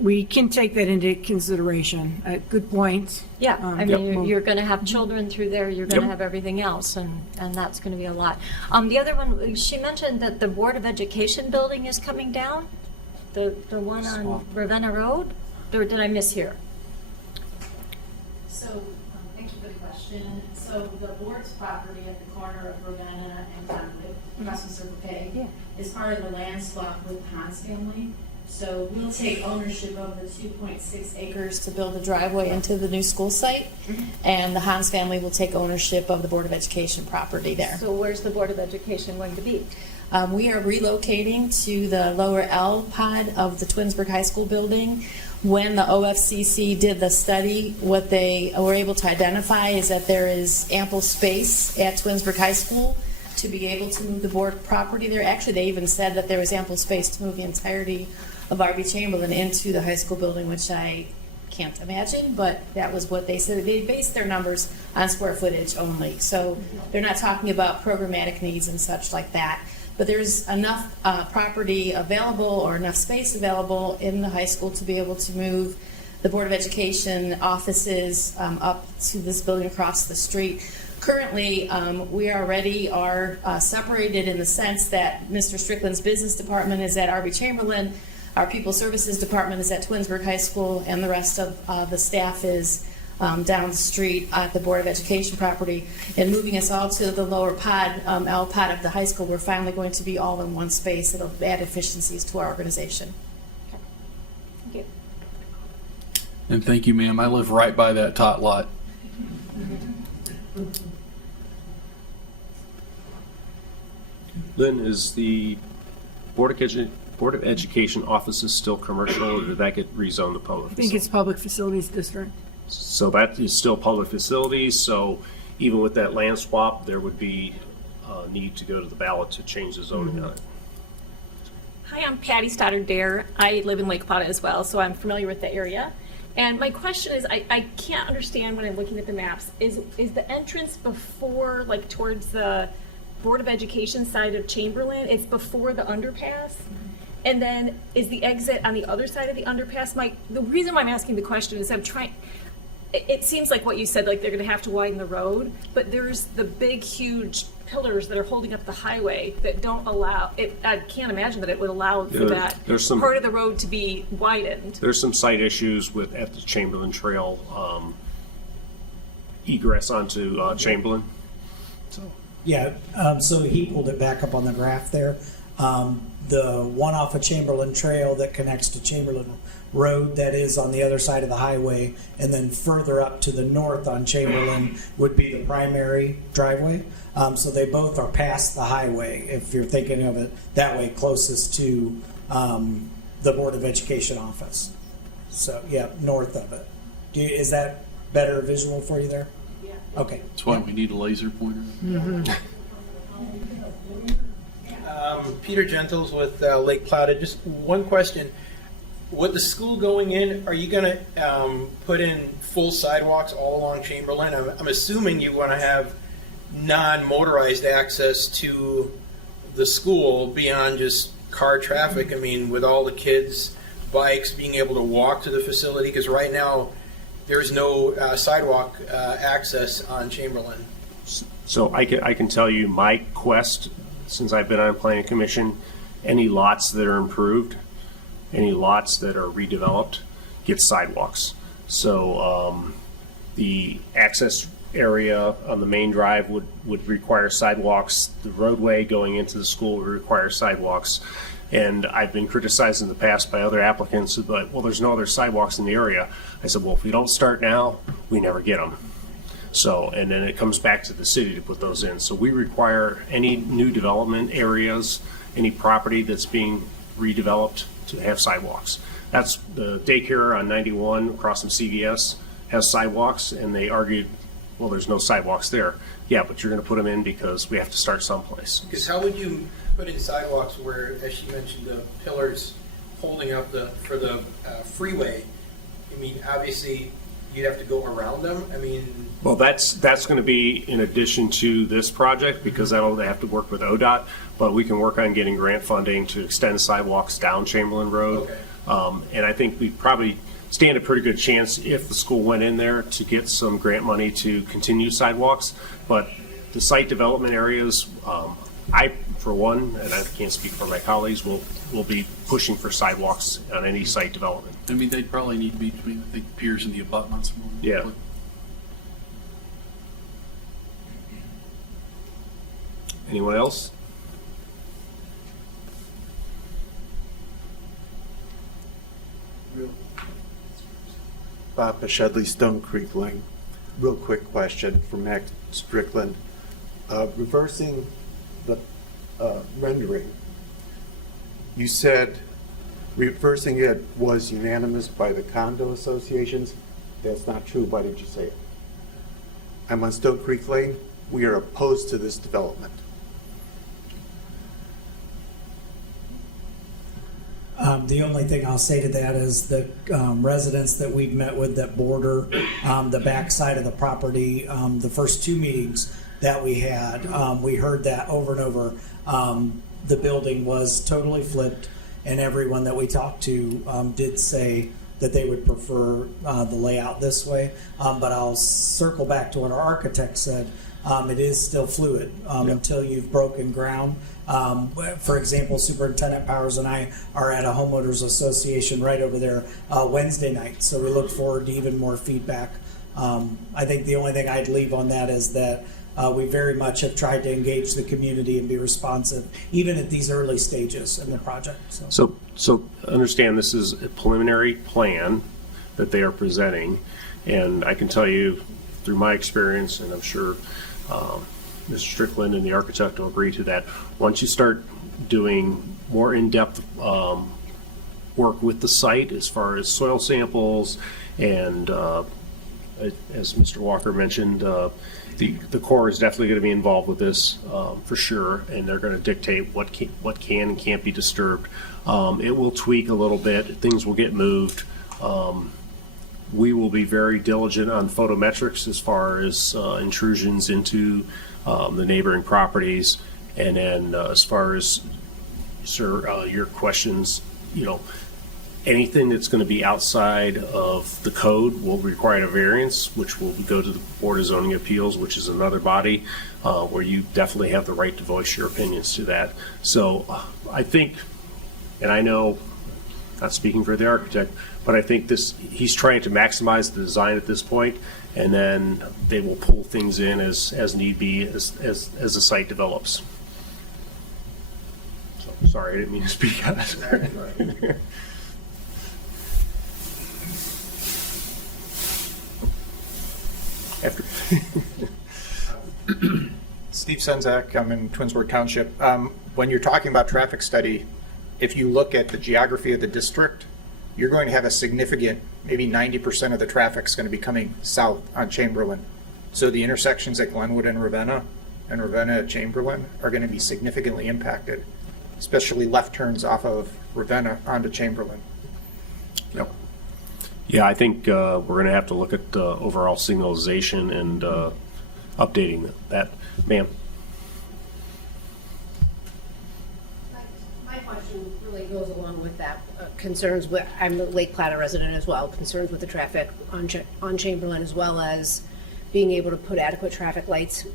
We can take that into consideration. Good point. Yeah, I mean, Yep. you're going to have children through there, you're going to Yep. have everything else, and that's going to be a lot. The other one, she mentioned that the Board of Education building is coming down, the one on Ravenna Road, or did I mishear? So, thank you for the question. So the board's property at the corner of Ravenna and Conway, across from Circle K, Yeah. is part of the land swap with Hans family. So we'll take ownership of the 2.6 acres to build a driveway into the new school site, and the Hans family will take ownership of the Board of Education property there. So where's the Board of Education going to be? We are relocating to the lower L pod of the Twinsburg High School building. When the OFCC did the study, what they were able to identify is that there is ample space at Twinsburg High School to be able to move the board property there. Actually, they even said that there was ample space to move the entirety of RB Chamberlain into the high school building, which I can't imagine, but that was what they said. They based their numbers on square footage only. So they're not talking about programmatic needs and such like that. But there's enough property available or enough space available in the high school to be able to move the Board of Education offices up to this building across the street. Currently, we already are separated in the sense that Mr. Strickland's business department is at RB Chamberlain, our People Services Department is at Twinsburg High School, and the rest of the staff is down the street at the Board of Education property. And moving us all to the lower pod, L pod of the high school, we're finally going to be all in one space. It'll add efficiencies to our organization. Thank you. And thank you, ma'am. I live right by that tot lot. Lynn, is the Board of Education offices still commercial, or did that get rezoned to public? I think it's Public Facilities District. So that is still public facilities, so even with that land swap, there would be a need to go to the ballot to change the zoning on it. Hi, I'm Patty Stoddard-Dare. I live in Lake Plata as well, so I'm familiar with the area. And my question is, I can't understand when I'm looking at the maps, is the entrance before, like towards the Board of Education side of Chamberlain, it's before the underpass? And then is the exit on the other side of the underpass? The reason why I'm asking the question is it seems like what you said, like they're gonna have to widen the road, but there's the big, huge pillars that are holding up the highway that don't allow, I can't imagine that it would allow for that There's some- part of the road to be widened. There's some site issues at the Chamberlain Trail, egress onto Chamberlain. So Yeah, so he pulled it back up on the graph there. The one off of Chamberlain Trail that connects to Chamberlain Road that is on the other side of the highway, and then further up to the north on Chamberlain would be the primary driveway. So they both are past the highway, if you're thinking of it that way, closest to the Board of Education office. So, yeah, north of it. Is that better visual for you there? Yeah. Okay. That's why we need a laser pointer. Peter Gentles with Lake Plata. Just one question. With the school going in, are you going to put in full sidewalks all along Chamberlain? I'm assuming you want to have non-motorized access to the school beyond just car traffic. I mean, with all the kids, bikes, being able to walk to the facility, because right now there's no sidewalk access on Chamberlain. So I can tell you my quest, since I've been on planning commission, any lots that are improved, any lots that are redeveloped, get sidewalks. So the access area on the main drive would require sidewalks. The roadway going into the school would require sidewalks. And I've been criticized in the past by other applicants, but, well, there's no other sidewalks in the area. I said, well, if we don't start now, we never get them. So, and then it comes back to the city to put those in. So we require any new development areas, any property that's being redeveloped to have sidewalks. That's the daycare on 91 across from CVS has sidewalks, and they argued, well, there's no sidewalks there. Yeah, but you're going to put them in because we have to start someplace. Because how would you put in sidewalks where, as she mentioned, the pillars holding up for the freeway? I mean, obviously, you'd have to go around them. I mean, well, that's going to be in addition to this project, because they have to work with ODOT, but we can work on getting grant funding to extend sidewalks down Chamberlain Road. Okay. And I think we probably stand a pretty good chance if the school went in there to get some grant money to continue sidewalks. But the site development areas, I, for one, and I can't speak for my colleagues, will be pushing for sidewalks on any site development. I mean, they'd probably need to be between, I think, piers and the abutments. Yeah. Anyone else? Bob Shedley, Stone Creek Lane. Real quick question for Max Strickland. Reversing the rendering, you said reversing it was unanimous by the condo associations. That's not true. Why did you say it? I'm on Stone Creek Lane. We are opposed to this development. The only thing I'll say to that is the residents that we've met with that border the backside of the property, the first 2 meetings that we had, we heard that over and over. The building was totally flipped, and everyone that we talked to did say that they would prefer the layout this way. But I'll circle back to what our architect said. It is still fluid until you've broken ground. For example, Superintendent Powers and I are at a homeowners association right over there Wednesday night, so we look forward to even more feedback. I think the only thing I'd leave on that is that we very much have tried to engage the community and be responsive, even at these early stages in the project. So understand this is a preliminary plan that they are presenting, and I can tell you through my experience, and I'm sure Mr. Strickland and the architect will agree to that, once you start doing more in-depth work with the site as far as soil samples and as Mr. Walker mentioned, the Corps is definitely going to be involved with this for sure, and they're going to dictate what can and can't be disturbed. It will tweak a little bit. Things will get moved. We will be very diligent on photometrics as far as intrusions into the neighboring properties. And then as far as, sir, your questions, anything that's going to be outside of the code will require a variance, which will go to the Board of Zoning Appeals, which is another body where you definitely have the right to voice your opinions to that. So I think, and I know, not speaking for the architect, but I think he's trying to maximize the design at this point, and then they will pull things in as need be as the site develops. So, sorry, I didn't mean to speak on it. Steve Senzak, I'm in Twinsburg Township. When you're talking about traffic study, if you look at the geography of the district, you're going to have a significant, maybe 90% of the traffic is going to be coming south on Chamberlain. So the intersections at Glenwood and Ravenna at Chamberlain are going to be significantly impacted, especially left turns off of Ravenna onto Chamberlain. Yep. Yeah, I think we're going to have to look at overall signalization and updating that. Ma'am? My question really goes along with that. Concerns with, I'm a Lake Plata resident as well, concerns with the traffic on Chamberlain, as well as being able to put adequate traffic lights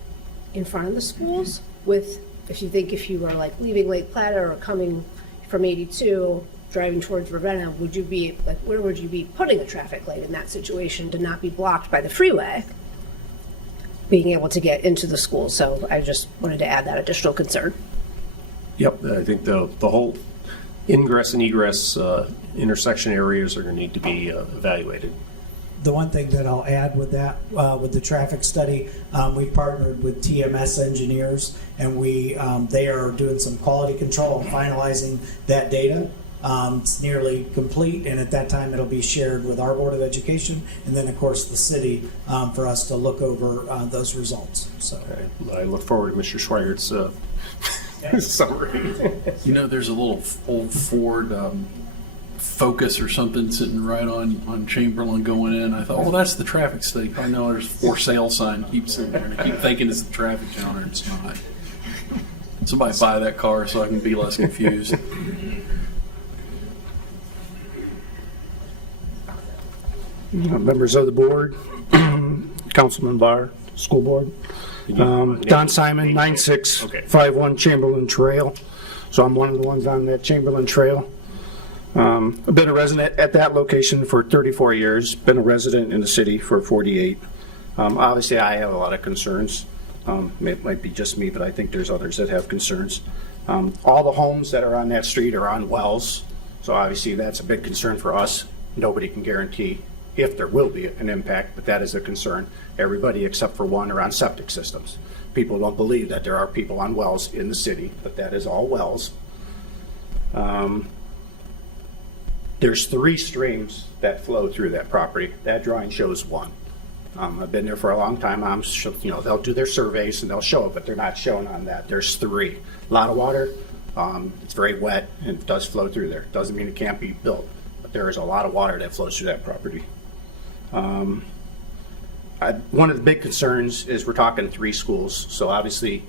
in front of the schools. If you were like leaving Lake Plata or coming from 82, driving towards Ravenna, would you be like, where would you be putting a traffic light in that situation to not be blocked by the freeway, being able to get into the school? So I just wanted to add that additional concern. Yep, I think the whole ingress and egress intersection areas are going to need to be evaluated. The one thing that I'll add with that, with the traffic study, we partnered with TMS engineers, and they are doing some quality control and finalizing that data. It's nearly complete, and at that time it'll be shared with our Board of Education and then, of course, the city for us to look over those results. So I look forward to Mr. Schweigert's summary. There's a little old Ford Focus or something sitting right on Chamberlain going in. I thought, that's the traffic study. I know there's for sale sign keeps sitting there, and I keep thinking it's the traffic counter. It's not. Somebody buy that car so I can be less confused. Members of the board, Councilman Barr, school board. Don Simon, 9651 Chamberlain Trail. So I'm one of the ones on that Chamberlain Trail. I've been a resident at that location for 34 years, been a resident in the city for 48. Obviously, I have a lot of concerns. It might be just me, but I think there's others that have concerns. All the homes that are on that street are on wells, so obviously that's a big concern for us. Nobody can guarantee if there will be an impact, but that is a concern. Everybody except for one are on septic systems. People don't believe that there are people on wells in the city, but that is all wells. There's 3 streams that flow through that property. That drawing shows 1. I've been there for a long time. They'll do their surveys and they'll show it, but they're not showing on that. There's 3. A lot of water. It's very wet and it does flow through there. Doesn't mean it can't be built, but there is a lot of water that flows through that property. One of the big concerns is we're talking 3 schools, so obviously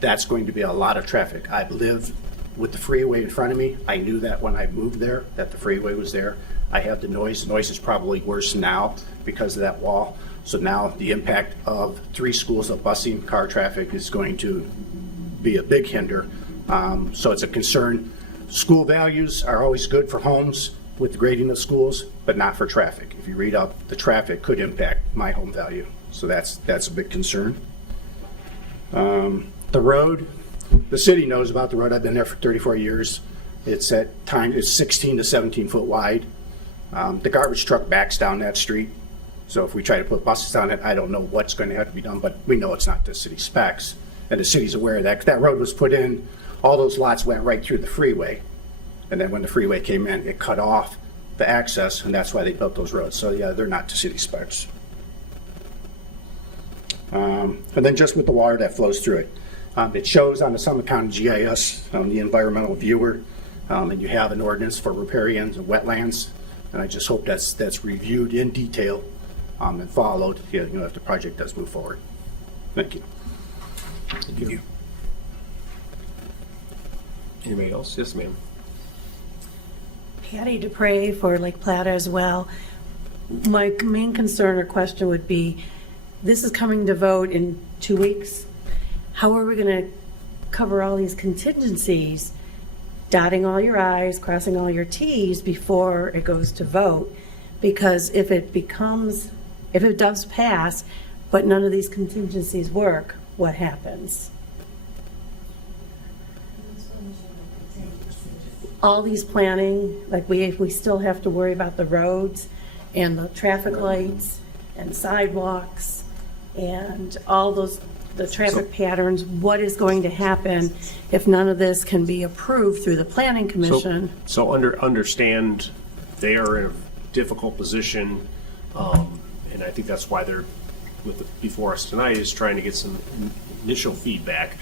that's going to be a lot of traffic. I live with the freeway in front of me. I knew that when I moved there, that the freeway was there. I have the noise. The noise is probably worse now because of that wall. So now the impact of 3 schools of busing car traffic is going to be a big hinder. So it's a concern. School values are always good for homes with the grading of schools, but not for traffic. If you read up, the traffic could impact my home value. So that's a big concern. The road, the city knows about the road. I've been there for 34 years. It's at times, it's 16 to 17 foot wide. The garbage truck backs down that street. So if we try to put buses on it, I don't know what's going to have to be done, but we know it's not the city specs. And the city's aware of that. That road was put in, all those lots went right through the freeway. And then when the freeway came in, it cut off the access, and that's why they built those roads. So yeah, they're not to city specs. And then just with the water that flows through it. It shows on the Summit County GIS, the environmental viewer, and you have an ordinance for riparians and wetlands. And I just hope that's reviewed in detail and followed, if the project does move forward. Thank you. Thank you. Anybody else? Yes, ma'am. Patty Dupre for Lake Plata as well. My main concern or question would be, this is coming to vote in 2 weeks. How are we going to cover all these contingencies, dotting all your I's, crossing all your T's before it goes to vote? Because if it does pass, but none of these contingencies work, what happens? All these planning, like we still have to worry about the roads and the traffic lights and sidewalks and all the traffic patterns. What is going to happen if none of this can be approved through the planning commission? So understand they are in a difficult position, and I think that's why they're before us tonight is trying to get some initial feedback.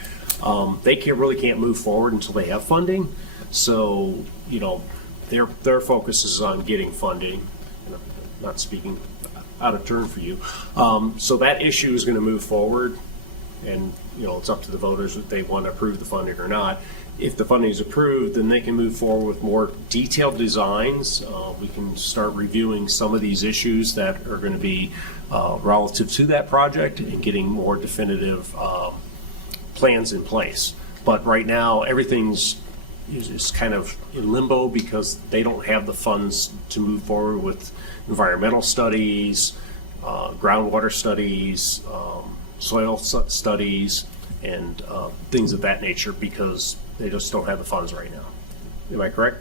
They really can't move forward until they have funding. So, their focus is on getting funding. And I'm not speaking out of turn for you. So that issue is going to move forward, and it's up to the voters if they want to approve the funding or not. If the funding is approved, then they can move forward with more detailed designs. We can start reviewing some of these issues that are going to be relative to that project and getting more definitive plans in place. But right now, everything's is kind of in limbo because they don't have the funds to move forward with environmental studies, groundwater studies, soil studies, and things of that nature because they just don't have the funds right now. Am I correct?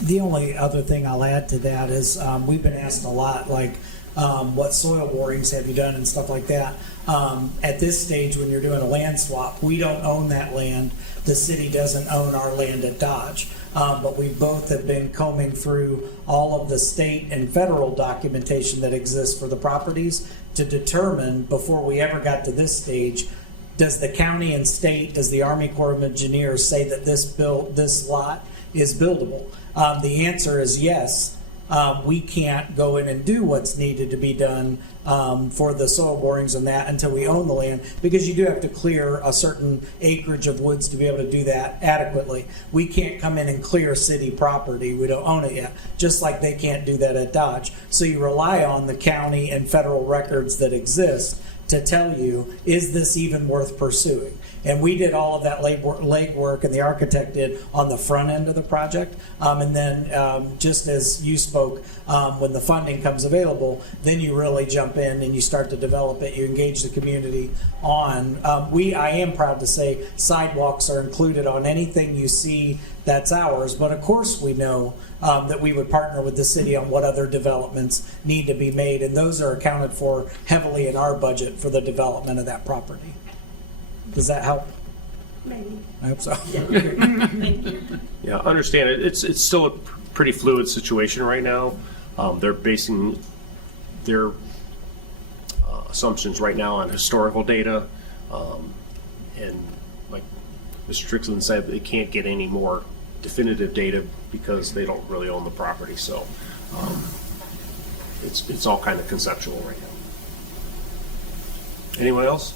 The only other thing I'll add to that is we've been asked a lot, like, what soil borings have you done and stuff like that. At this stage, when you're doing a land swap, we don't own that land. The city doesn't own our land at Dodge. But we both have been combing through all of the state and federal documentation that exists for the properties to determine, before we ever got to this stage, does the county and state, does the Army Corps of Engineers say that this lot is buildable? The answer is yes. We can't go in and do what's needed to be done for the soil borings and that until we own the land, because you do have to clear a certain acreage of woods to be able to do that adequately. We can't come in and clear city property. We don't own it yet, just like they can't do that at Dodge. So you rely on the county and federal records that exist to tell you, is this even worth pursuing? And we did all of that legwork, and the architect did on the front end of the project. And then just as you spoke, when the funding comes available, then you really jump in and you start to develop it. You engage the community on. I am proud to say sidewalks are included on anything you see that's ours. But of course we know that we would partner with the city on what other developments need to be made. And those are accounted for heavily in our budget for the development of that property. Does that help? Maybe. I hope so. Yeah, understand it. It's still a pretty fluid situation right now. They're basing their assumptions right now on historical data, and like Mr. Strickland said, they can't get any more definitive data because they don't really own the property. So it's all kind of conceptual right now. Anyone else?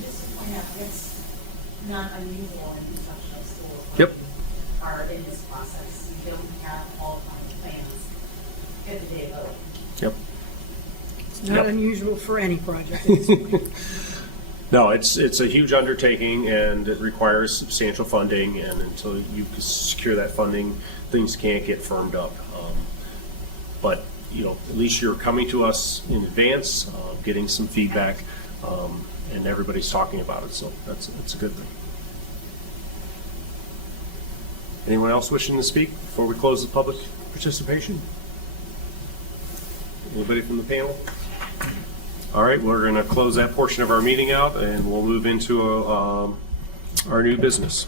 Just to point out, it's not unusual in instructional schools. Yep. Are in this process. You don't have all final plans at the day of voting. Yep. It's not unusual for any project at this point. No, it's a huge undertaking, and it requires substantial funding, and until you can secure that funding, things can't get firmed up. But, at least you're coming to us in advance, getting some feedback, and everybody's talking about it, so that's a good thing. Anyone else wishing to speak before we close the public participation? Anybody from the panel? All right, we're going to close that portion of our meeting out, and we'll move into our new business.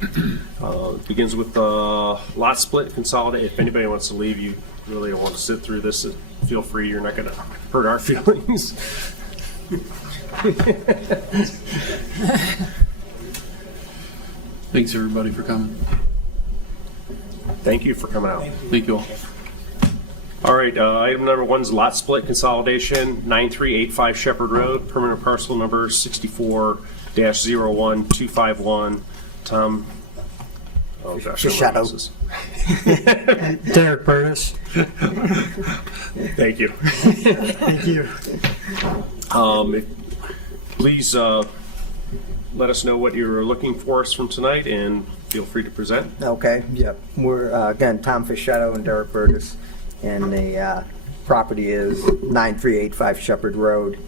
It begins with lot split consolidate. If anybody wants to leave, you really don't want to sit through this, feel free. You're not going to hurt our feelings. Thanks, everybody, for coming. Thank you for coming out. Thank you all. All right, item number 1 is lot split consolidation, 9385 Shepherd Road, permanent parcel number 64-01251. Tom. Oh gosh. Shadow. Derek Burtis. Thank you. Thank you. Please let us know what you're looking for us from tonight, and feel free to present. Okay, yep. We're, again, Tom Fischetto and Derek Burtis, and the property is 9385 Shepherd Road,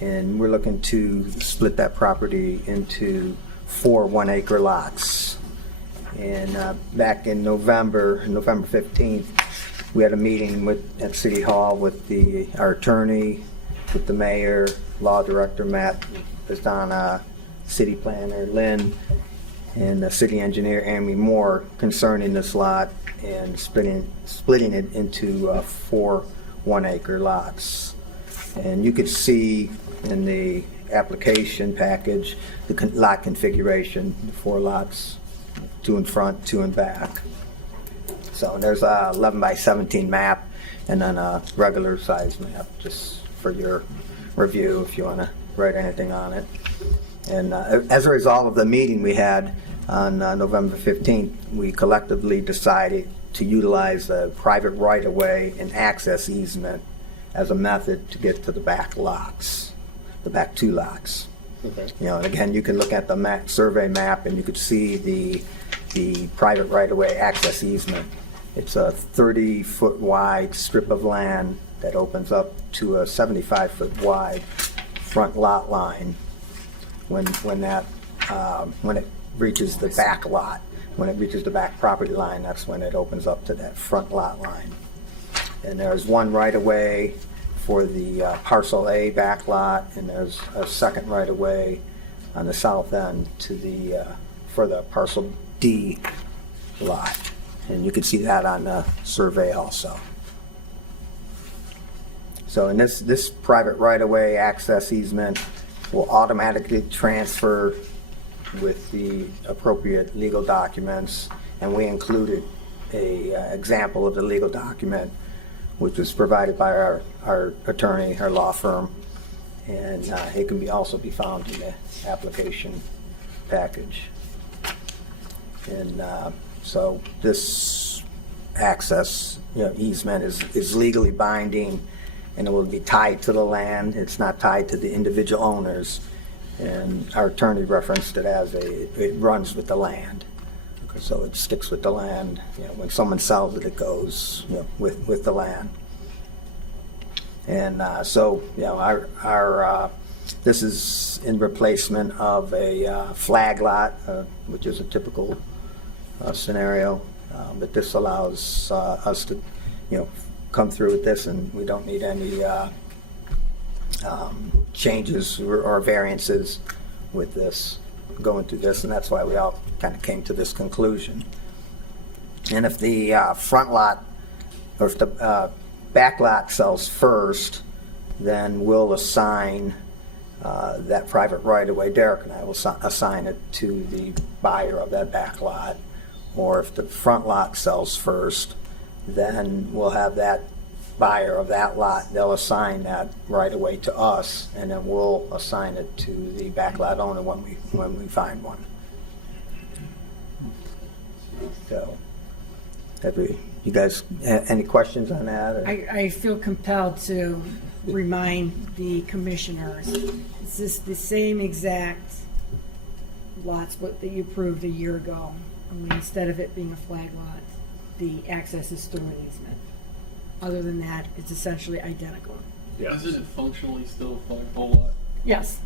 and we're looking to split that property into 4 1-acre lots. And back in November 15th, we had a meeting at City Hall with our attorney, with the mayor, law director Matt Pistana, city planner Lynn, and the city engineer Amy Moore concerning this lot and splitting it into 4 1-acre lots. And you could see in the application package the lot configuration, the 4 lots, 2 in front, 2 in back. So there's a 11 by 17 map and then a regular size map just for your review if you want to write anything on it. And as a result of the meeting we had on November 15th, we collectively decided to utilize the private right-of-way and access easement as a method to get to the back lots, the back 2 lots. Okay. And again, you can look at the survey map and you could see the private right-of-way access easement. It's a 30-foot wide strip of land that opens up to a 75-foot wide front lot line when it reaches the back lot. When it reaches the back property line, that's when it opens up to that front lot line. And there's one right-of-way for the parcel A back lot, and there's a second right-of-way on the south end for the parcel D lot. And you can see that on the survey also. So in this private right-of-way access easement will automatically transfer with the appropriate legal documents, and we included a example of the legal document which was provided by our attorney, our law firm, and it can also be found in the application package. And so this access easement is legally binding, and it will be tied to the land. It's not tied to the individual owners. And our attorney referenced it as it runs with the land. Okay. So it sticks with the land. When someone sells it, it goes with the land. And so this is in replacement of a flag lot, which is a typical scenario. But this allows us to come through with this, and we don't need any changes or variances with this, going through this, and that's why we all kind of came to this conclusion. And if the front lot, or if the back lot sells first, then we'll assign that private right-of-way, Derek and I will assign it to the buyer of that back lot. Or if the front lot sells first, then we'll have that buyer of that lot, they'll assign that right-of-way to us, and then we'll assign it to the back lot owner when we find one. So, you guys, any questions on that? Or? I feel compelled to remind the commissioners, is this the same exact lots that you approved a year ago? Only instead of it being a flag lot, the access is through an easement. Other than that, it's essentially identical. Yeah. Isn't it functionally still a flagpole lot? Yes.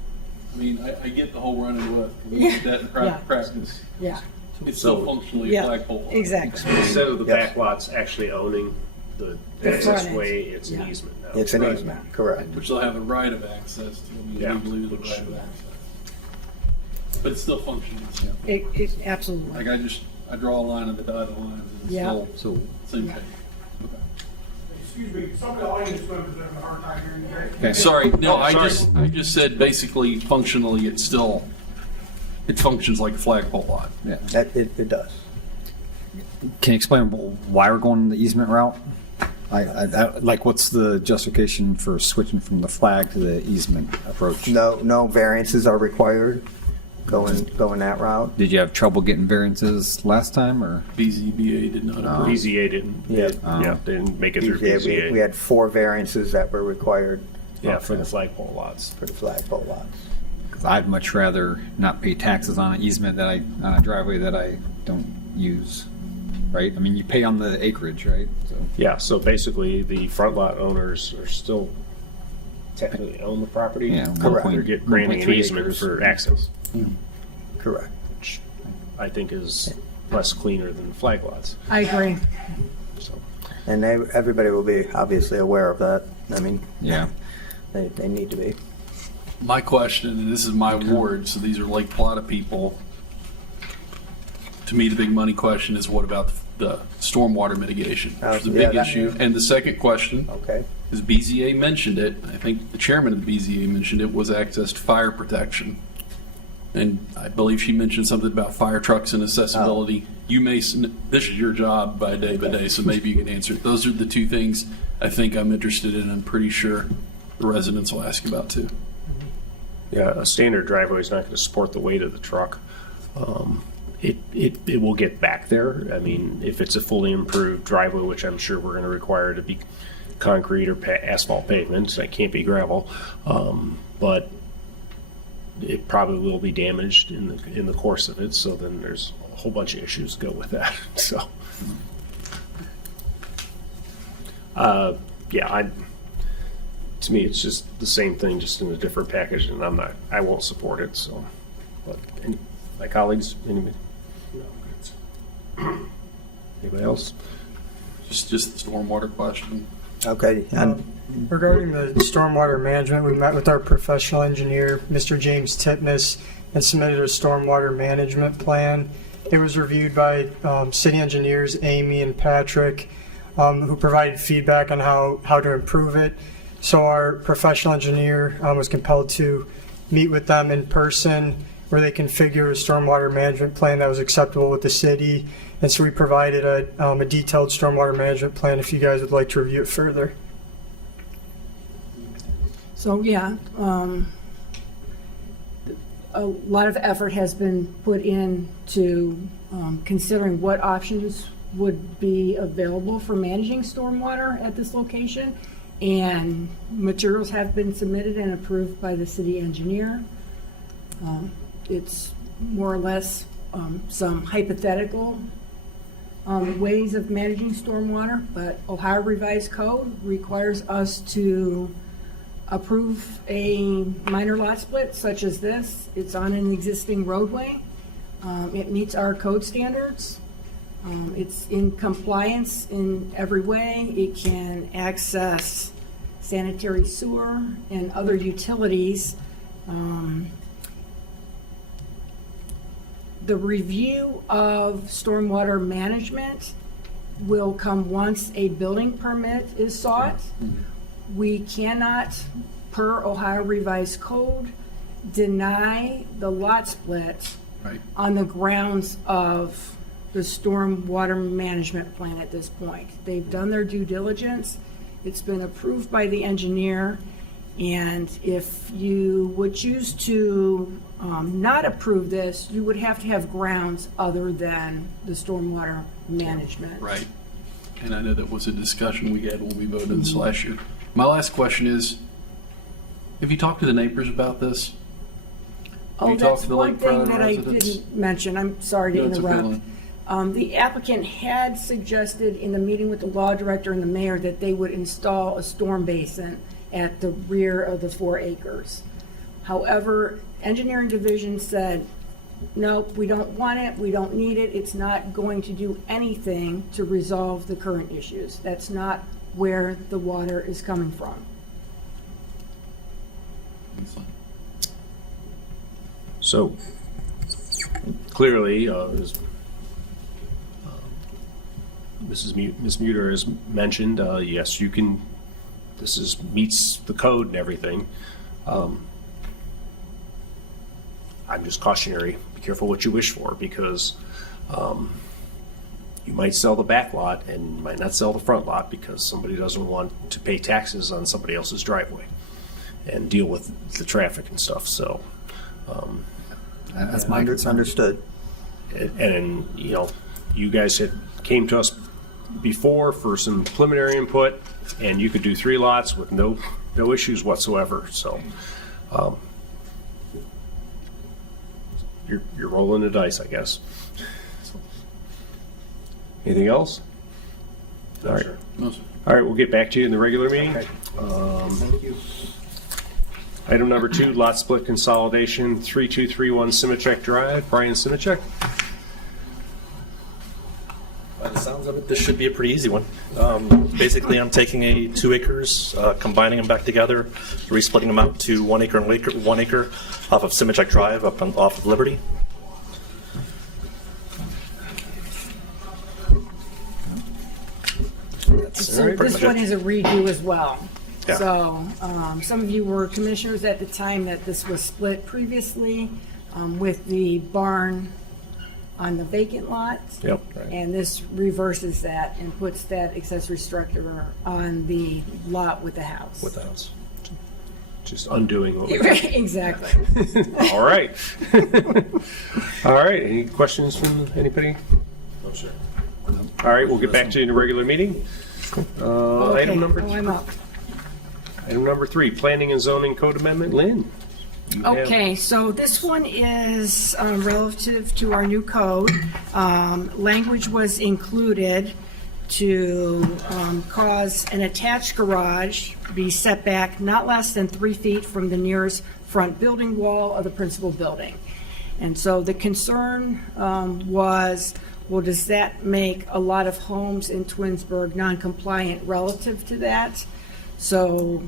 I mean, I get the whole running with. We Yeah. did that in Yeah. practice. Yeah. It's still functionally Yeah, a flagpole lot. exactly. Instead of the Yes. back lots actually owning the The access frontage. way, it's an Yeah. easement now. It's an Right. easement, correct. Which they'll have the right of access to. I mean, Yeah. legally the right of access. But it's still functioning. It absolutely. Like I draw a line on the dotted lines and it's Yeah. still same Yeah. thing. Excuse me, some of the audience members are having a hard time hearing you. Okay, sorry. No, Oh, I sorry. just said basically functionally it functions like a flagpole lot. Yeah, it does. Can you explain why we're going the easement route? Like, what's the justification for switching from the flag to the easement approach? No variances are required going that route. Did you have trouble getting variances last time, or? BZBA did not approve. BZA didn't. Yeah. Yeah, they didn't make it through Yeah, BZA. we had 4 variances that were required Yeah, for the flagpole lots. for the flagpole lots. Because I'd much rather not pay taxes on an easement on a driveway that I don't use, right? I mean, you pay on the acreage, right? So. Yeah, so basically the front lot owners are still technically own the property. Yeah, Correct. They're granting an 1.3 easement acres. for access, Correct. which I think is less cleaner than flag lots. I agree. So, And everybody will be obviously aware of that. I mean, Yeah. they need to be. My question, and this is my ward, so these are Lake Plata people. To me, the big money question is what about the stormwater mitigation, which is a Yeah, big that- issue. And the second question, Okay. is BZA mentioned it, I think the chairman of the BZA mentioned it, was access to fire protection. And I believe she mentioned something about fire trucks and accessibility. You may, this is your job by day, so maybe you can answer it. Those are the 2 things I think I'm interested in. I'm pretty sure the residents will ask about too. yeah, a standard driveway is not going to support the weight of the truck. It will get back there. I mean, if it's a fully improved driveway, which I'm sure we're going to require to be concrete or asphalt pavement, so it can't be gravel. But it probably will be damaged in the course of it. So then there's a whole bunch of issues go with that. So, yeah, to me, it's just the same thing, just in a different package, and I won't support it. So, but my colleagues, anybody else? Just the stormwater question. Okay. Regarding the stormwater management, we met with our professional engineer, Mr. James Titmus, and submitted a stormwater management plan. It was reviewed by city engineers Amy and Patrick, who provided feedback on how to improve it. So our professional engineer was compelled to meet with them in person, where they configured a stormwater management plan that was acceptable with the city. And so we provided a detailed stormwater management plan if you guys would like to review it further. So, yeah, a lot of effort has been put into considering what options would be available for managing stormwater at this location. And materials have been submitted and approved by the city engineer. It's more or less some hypothetical ways of managing stormwater, but Ohio Revised Code requires us to approve a minor lot split such as this. It's on an existing roadway. It meets our code standards. It's in compliance in every way. It can access sanitary sewer and other utilities. The review of stormwater management will come once a building permit is sought. We cannot, per Ohio Revised Code, deny the lot split Right. on the grounds of the storm water management plan at this point. They've done their due diligence. It's been approved by the engineer. And if you would choose to not approve this, you would have to have grounds other than the stormwater management. Right. And I know that was a discussion we had when we voted this last year. My last question is, have you talked to the neighbors about this? Have Oh, you talked that's to the one Lake thing Brother that I residents? didn't mention. I'm sorry to No, it's okay, interrupt. Lynn. The applicant had suggested in the meeting with the law director and the mayor that they would install a storm basin at the rear of the 4 acres. However, engineering division said, nope, we don't want it, we don't need it, it's not going to do anything to resolve the current issues. That's not where the water is coming from. So, clearly, as Ms. Muter has mentioned, yes, you can, meets the code and everything. I'm just cautionary, be careful what you wish for, because you might sell the back lot and you might not sell the front lot because somebody doesn't want to pay taxes on somebody else's driveway and deal with the traffic and stuff, so. That's my understood. And, you know, you guys had came to us before for some preliminary input, and you could do 3 lots with no issues whatsoever, so. You're rolling the dice, I guess. Anything else? All right. No, sir. All right, we'll get back to you in the regular meeting. Thank you. Item number 2, lot split consolidation, 3231 Simichek Drive. Brian Simichek. By the sounds of it, this should be a pretty easy one. Basically, I'm taking 2 acres, combining them back together, resplitting them out to 1 acre and 1 acre off of Simichek Drive off of Liberty. So this one is a redo as well. Yeah. So some of you were commissioners at the time that this was split previously with the barn on the vacant lot. Yep. And this reverses that and puts that accessory structure on the lot with the house. With the house. Just undoing what we did. Exactly. All right. All right, any questions from anybody? No, sir. All right, we'll get back to you in a regular meeting. Okay. Item number Oh, I'm up. Item number 3, planning and zoning code amendment. Lynn? you have- Okay, so this one is relative to our new code. Language was included to cause an attached garage be set back not less than 3 feet from the nearest front building wall of the principal building. And so the concern was, well, does that make a lot of homes in Twinsburg non-compliant relative to that? So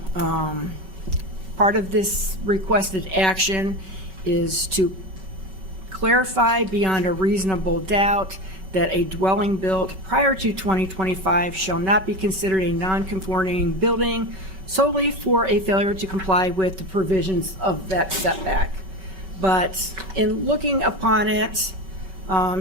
part of this requested action is to clarify beyond a reasonable doubt that a dwelling built prior to 2025 shall not be considered a non-conforming building solely for a failure to comply with the provisions of that setback. But in looking upon it,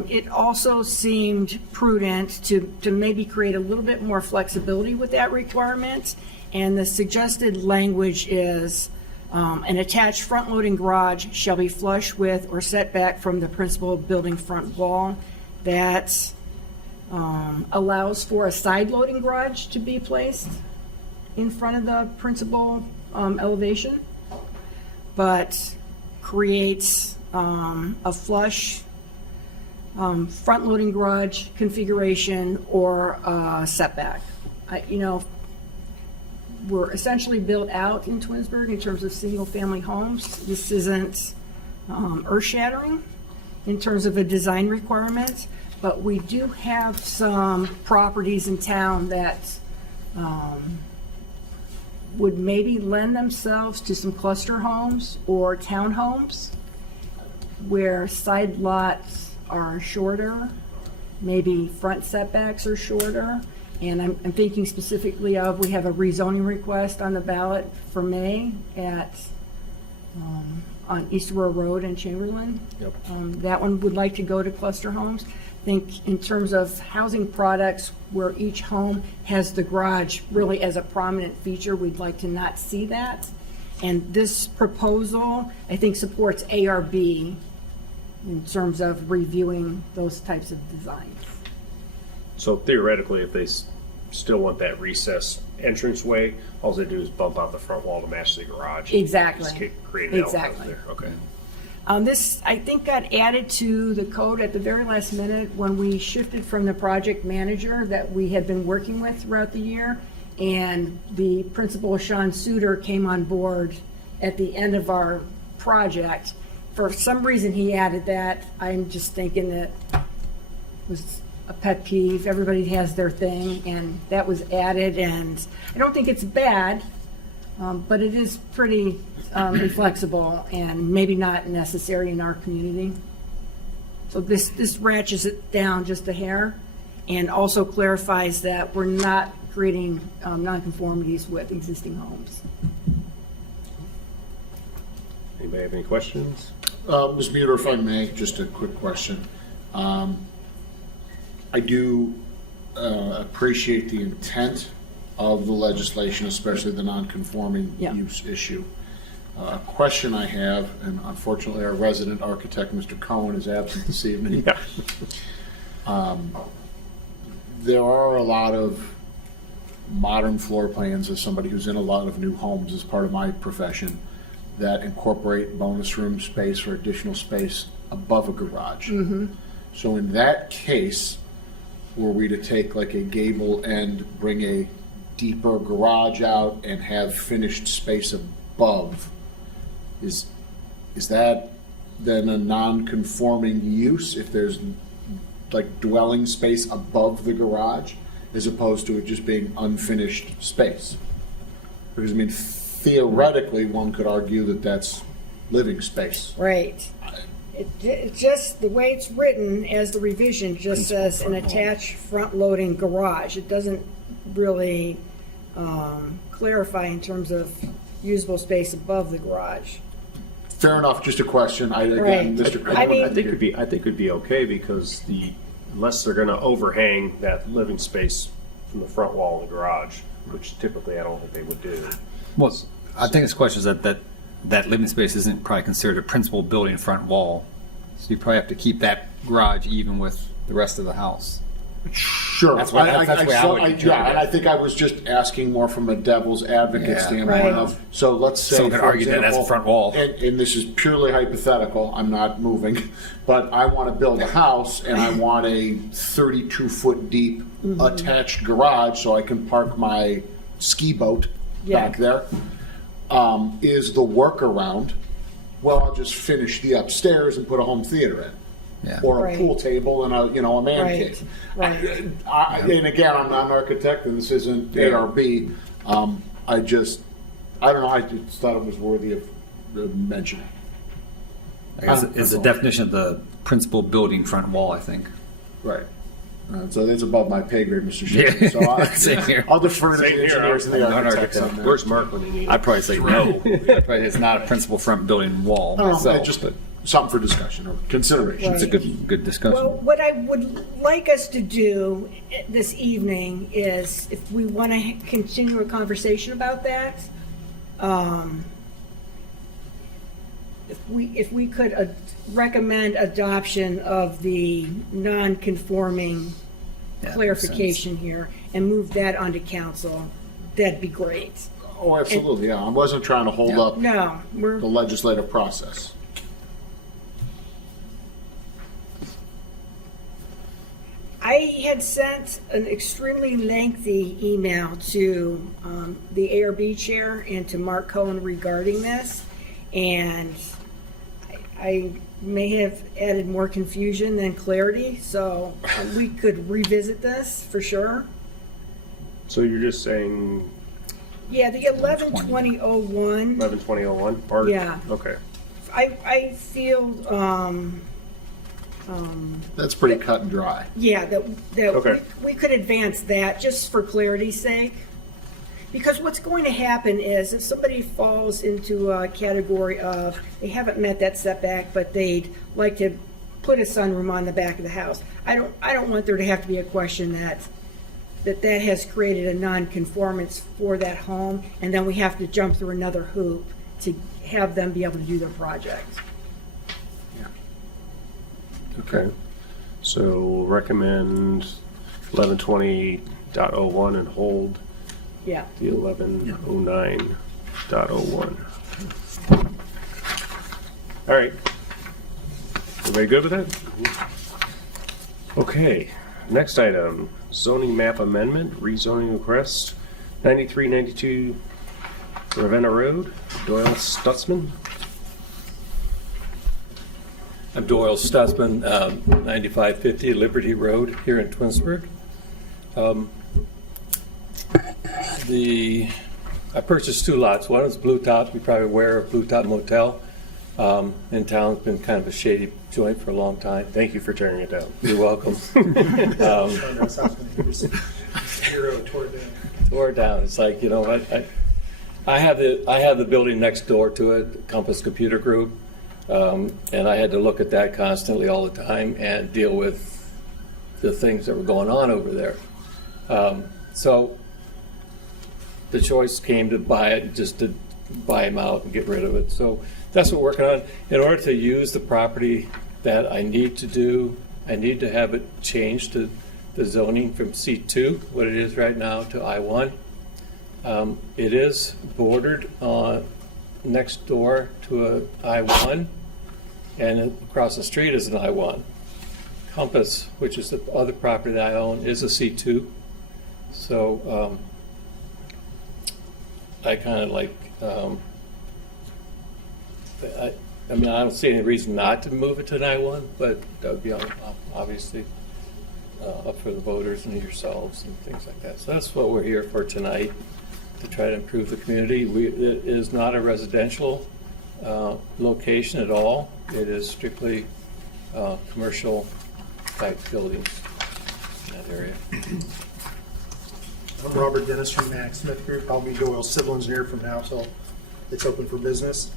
it also seemed prudent to maybe create a little bit more flexibility with that requirement. And the suggested language is an attached front-loading garage shall be flush with or set back from the principal building front wall. That allows for a side-loading garage to be placed in front of the principal elevation, but creates a flush front-loading garage configuration or setback. We're essentially built out in Twinsburg in terms of single-family homes. This isn't earth-shattering in terms of a design requirement, but we do have some properties in town that would maybe lend themselves to some cluster homes or townhomes where side lots are shorter, maybe front setbacks are shorter. And I'm thinking specifically of, we have a rezoning request on the ballot for May at on East Aurora Road in Chamberlain. Yep. That one would like to go to cluster homes. I think in terms of housing products where each home has the garage really as a prominent feature, we'd like to not see that. And this proposal, I think, supports ARB in terms of reviewing those types of designs. So theoretically, if they still want that recessed entranceway, all they do is bump out the front wall to match the garage. Exactly. Just create an element Exactly. there. Okay. This, I think, got added to the code at the very last minute when we shifted from the project manager that we had been working with throughout the year. And the principal, Sean Suter, came on board at the end of our project. For some reason, he added that. I'm just thinking that it was a pet peeve. Everybody has their thing, and that was added. And I don't think it's bad, but it is pretty inflexible and maybe not necessary in our community. So this ratchets it down just a hair and also clarifies that we're not creating nonconformities with existing homes. Anybody have any questions? Ms. Mueller, if I may, just a quick question. I do appreciate the intent of the legislation, especially the non-conforming use issue. A question I have, and unfortunately our resident architect, Mr. Cohen, is absent this evening. There are a lot of modern floor plans, as somebody who's in a lot of new homes as part of my profession, that incorporate bonus room space or additional space above a garage. So in that case, were we to take like a gable end, bring a deeper garage out and have finished space above, is that then a non-conforming use if there's like dwelling space above the garage as opposed to it just being unfinished space? Because I mean, theoretically, one could argue that that's living space. Right. It just, the way it's written as the revision just says an attached front-loading garage. It doesn't really clarify in terms of usable space above the garage. Fair enough, just a question. Again, Right. Mr. Cohen, I mean- I think it'd be okay because unless they're going to overhang that living space from the front wall of the garage, which typically I don't think they would do. Well, I think this question is that living space isn't probably considered a principal building front wall. So you probably have to keep that garage even with the rest of the house. Sure. That's what I would interpret yeah, and it. I think I was just asking more from a devil's advocate Yeah. standpoint Right. of, so let's say, Someone could for argue that that's example, a front wall. And this is purely hypothetical, I'm not moving, but I want to build a house and I want a 32-foot deep attached garage so I can park my ski boat back there. Is the workaround, well, I'll just finish the upstairs and put a home theater in. Yeah. Or a Right. pool table and a man Right. cave. Right. And again, I'm not an architect and this isn't ARB. I don't know, I just thought it was worthy of mentioning. It's the definition of the principal building front wall, I think. Right. So it's above my pay grade, Mr. Chairman. So Same here. I'll defer to the Same here. engineers and I'm the not an architects on architect. that. Where's Mark when you need him? I'd probably say no. Probably it's not a principal front building wall myself, Just but something for discussion or consideration. it's a good discussion. Well, what I would like us to do this evening is, if we want to continue a conversation about that, if we could recommend adoption of the non-conforming Yeah, clarification here and move that onto council, that'd be great. Oh, absolutely, yeah. I wasn't trying to hold up No, the legislative process. I had sent an extremely lengthy email to the ARB chair and to Mark Cohen regarding this, and I may have added more confusion than clarity, so we could revisit this for sure. So you're just saying Yeah, the 11-2001, 11-2001? Or- Yeah. Okay. I feel, That's pretty cut and dry. yeah, that Okay. we could advance that just for clarity's sake. Because what's going to happen is if somebody falls into a category of they haven't met that setback, but they'd like to put a sunroom on the back of the house, I don't want there to have to be a question that has created a non-conformance for that home, and then we have to jump through another hoop to have them be able to do their project. Okay. So recommend 1120.01 and hold Yeah. the 1109.01. All right. Everybody good with that? Okay. Next item, zoning map amendment, rezoning request, 9392 Ravenna Road, Doyle Stutzman. I'm Doyle Stutzman, 9550 Liberty Road here in Twinsburg. I purchased 2 lots. One is Blue Top. You're probably aware of Blue Top Motel in town. It's been kind of a shady joint for a long time. Thank you for tearing it down. You're welcome. Tore it down. It's like, you know, I have the building next door to it, Compass Computer Group. And I had to look at that constantly all the time and deal with the things that were going on over there. So the choice came to buy it, just to buy them out and get rid of it. So that's what we're working on. In order to use the property that I need to do, I need to have it changed to the zoning from C2, what it is right now, to I1. It is bordered next door to a I1, and across the street is an I1. Compass, which is the other property that I own, is a C2. So I kind of like, I mean, I don't see any reason not to move it to an I1, but that would be obviously up for the voters and yourselves and things like that. So that's what we're here for tonight, to try to improve the community. It is not a residential location at all. It is strictly commercial type buildings in that area. I'm Robert Dennis from Max Smith Group. I'll be Doyle's civil engineer from now till it's open for business.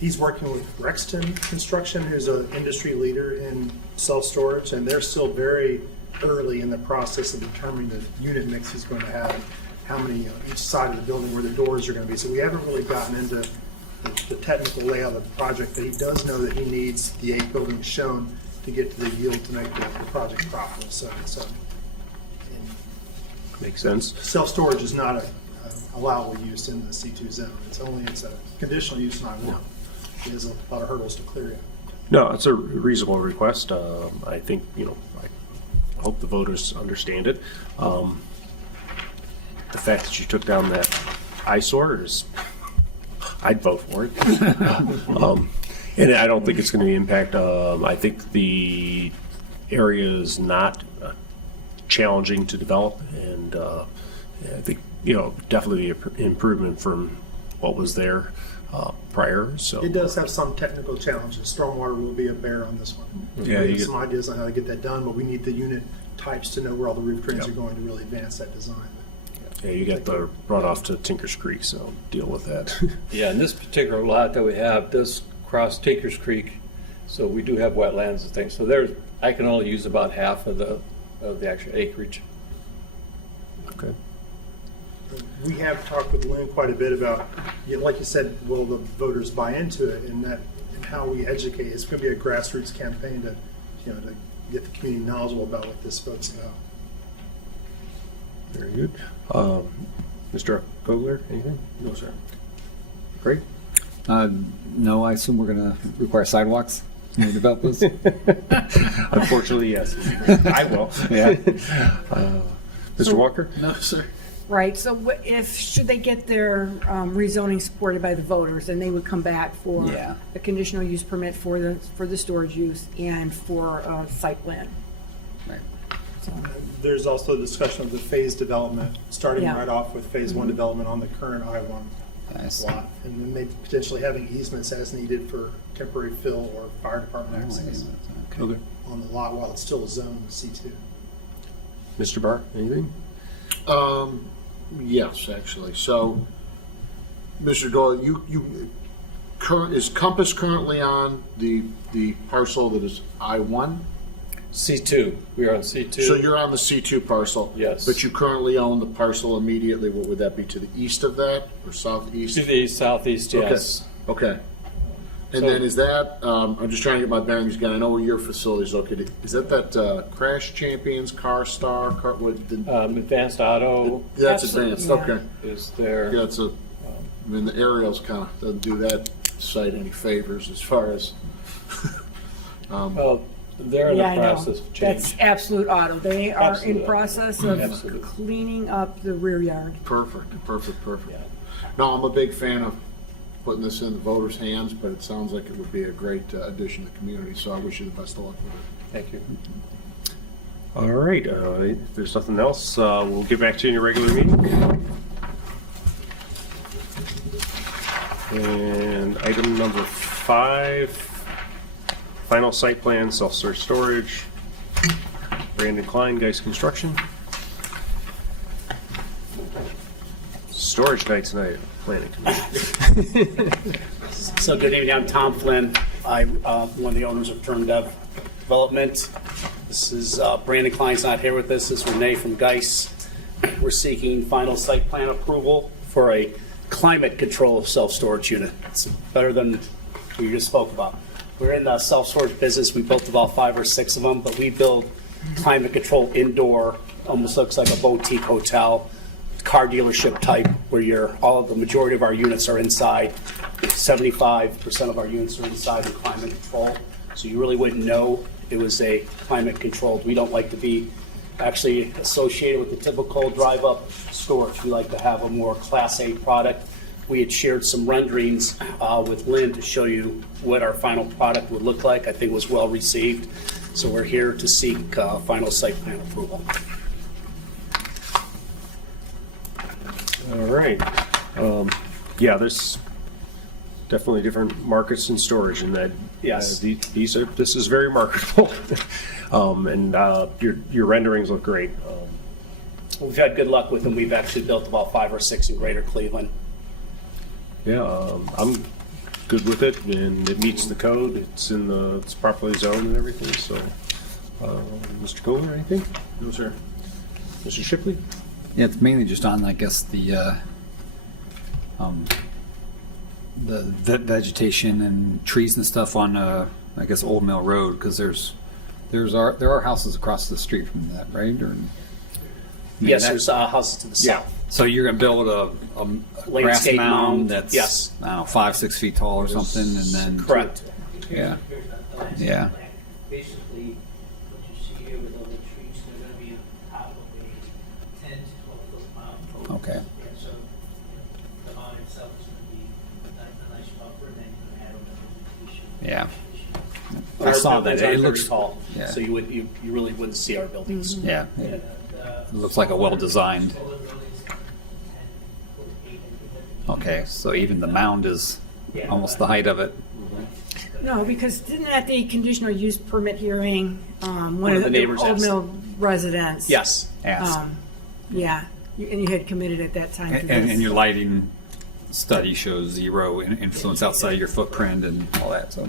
He's working with Rexton Construction, who's an industry leader in self-storage, and they're still very early in the process of determining the unit mix he's going to have, how many each side of the building where the doors are going to be. So we haven't really gotten into the technical layout of the project, but he does know that he needs the 8 buildings shown to get to the yield to make the project profitable. So it's makes sense. Self-storage is not a allowable use in the C2 zone. It's a conditional use in I1. There's a lot of hurdles to clear yet. No, it's a reasonable request. I think, I hope the voters understand it. The fact that you took down that eyesore is, I'd vote for it. And I don't think it's going to impact, I think the area is not challenging to develop, and I think, definitely an improvement from what was there prior. So it does have some technical challenges. Stormwater will be a bear on this one. Yeah, we have some ideas on how to get that done, but we need the unit types to know where all the roof drains are going to really advance that design. Yeah, you got the runoff to Tinker's Creek, so deal with that. Yeah, and this particular lot that we have does cross Tinker's Creek, so we do have wetlands and things. So I can only use about half of the actual acreage. Okay. We have talked with Lynn quite a bit about, like you said, will the voters buy into it, and how we educate. It's going to be a grassroots campaign to get the community knowledgeable about what this vote's about. Very good. Mr. Kogler, anything? No, sir. Great. No, I assume we're going to require sidewalks when we develop this? Unfortunately, yes. I will. Yeah. Mr. Walker? No, sir. Right, so should they get their rezoning supported by the voters, then they would come back for Yeah. a conditional use permit for the storage use and for site plan. Right. So, There's also a discussion of the phase development, starting Yeah. right off with phase 1 development on the current I-1 Nice. lot, and then maybe potentially having easements as needed for temporary fill or fire department access Okay. on the lot while it's still a zone C2. Mr. Barr, anything? Yes, actually. So, Mr. Doyle, is Compass currently on the parcel that is I-1? C2, we are on C2. So you're on the C2 parcel? Yes. But you currently own the parcel immediately, what would that be, to the east of that, or southeast? To the southeast, yes. Okay. And So- then is that, I'm just trying to get my bearings again, I know where your facility is located. Is that Crash Champions, Car Star, Advanced Auto? That's advanced, okay. Is there? Yeah, it's I mean, the aerials kind of doesn't do that site any favors as far as. Well, they're in Yeah, I the know. process of That's change. Absolute Auto. They are Absolute in Auto. process of Absolute. cleaning up the rear yard. Perfect. No, I'm a big fan of putting this in the voters' hands, but it sounds like it would be a great addition to the community, so I wish you the best of luck with it. Thank you. All right, if there's nothing else, we'll get back to you in your regular meeting. And item number 5, final site plan, self-storage storage. Brandon Klein, Geist Construction. Storage night tonight, planning committee. So good evening, I'm Tom Flynn. I'm one of the owners of Turn Dev Development. This is Brandon Klein's not here with us. This is Renee from Geist. We're seeking final site plan approval for a climate control self-storage unit. It's better than we just spoke about. We're in the self-storage business. We built about 5 or 6 of them, but we build climate control indoor, almost looks like a boutique hotel, car dealership type, where the majority of our units are inside. 75% of our units are inside in climate control. So you really wouldn't know it was a climate controlled. We don't like to be actually associated with the typical drive-up storage. We like to have a more Class A product. We had shared some renderings with Lynn to show you what our final product would look like. I think it was well received. So we're here to seek final site plan approval. All right. Yeah, there's definitely different markets in storage, and that Yes. this is very marketable. And your renderings look great. We've had good luck with them. We've actually built about 5 or 6 in Greater Cleveland. Yeah, I'm good with it, and it meets the code. It's properly zoned and everything. So, Mr. Kohler, anything? No, sir. Mr. Shipley? Yeah, it's mainly just on, I guess, the vegetation and trees and stuff on, I guess, Old Mill Road, because there are houses across the street from that, right? Or Yes, there's houses to the south. So you're going to build a grass Landscape mound mound, that's, yes. I don't know, 5-6 feet tall or something, and then Correct. Yeah. Yeah. Basically, what you see here with all the trees, they're going to be on top of a 10 to 12 foot mound. Okay. Yeah, so the mound itself is going to be a nice buffer, and then you're going to have a vegetation. Yeah. Our I saw buildings that. aren't It very looks tall, Yeah. so you really wouldn't see our buildings. Yeah. It looks like a well-designed. Okay, so even the mound is almost the height of it. No, because didn't at the conditional use permit hearing, one of of the the neighbors Old asked. Mill residents? Yes. Asked. Yeah, and you had committed at that time to this. And your lighting study shows zero influence outside your footprint and all that, so.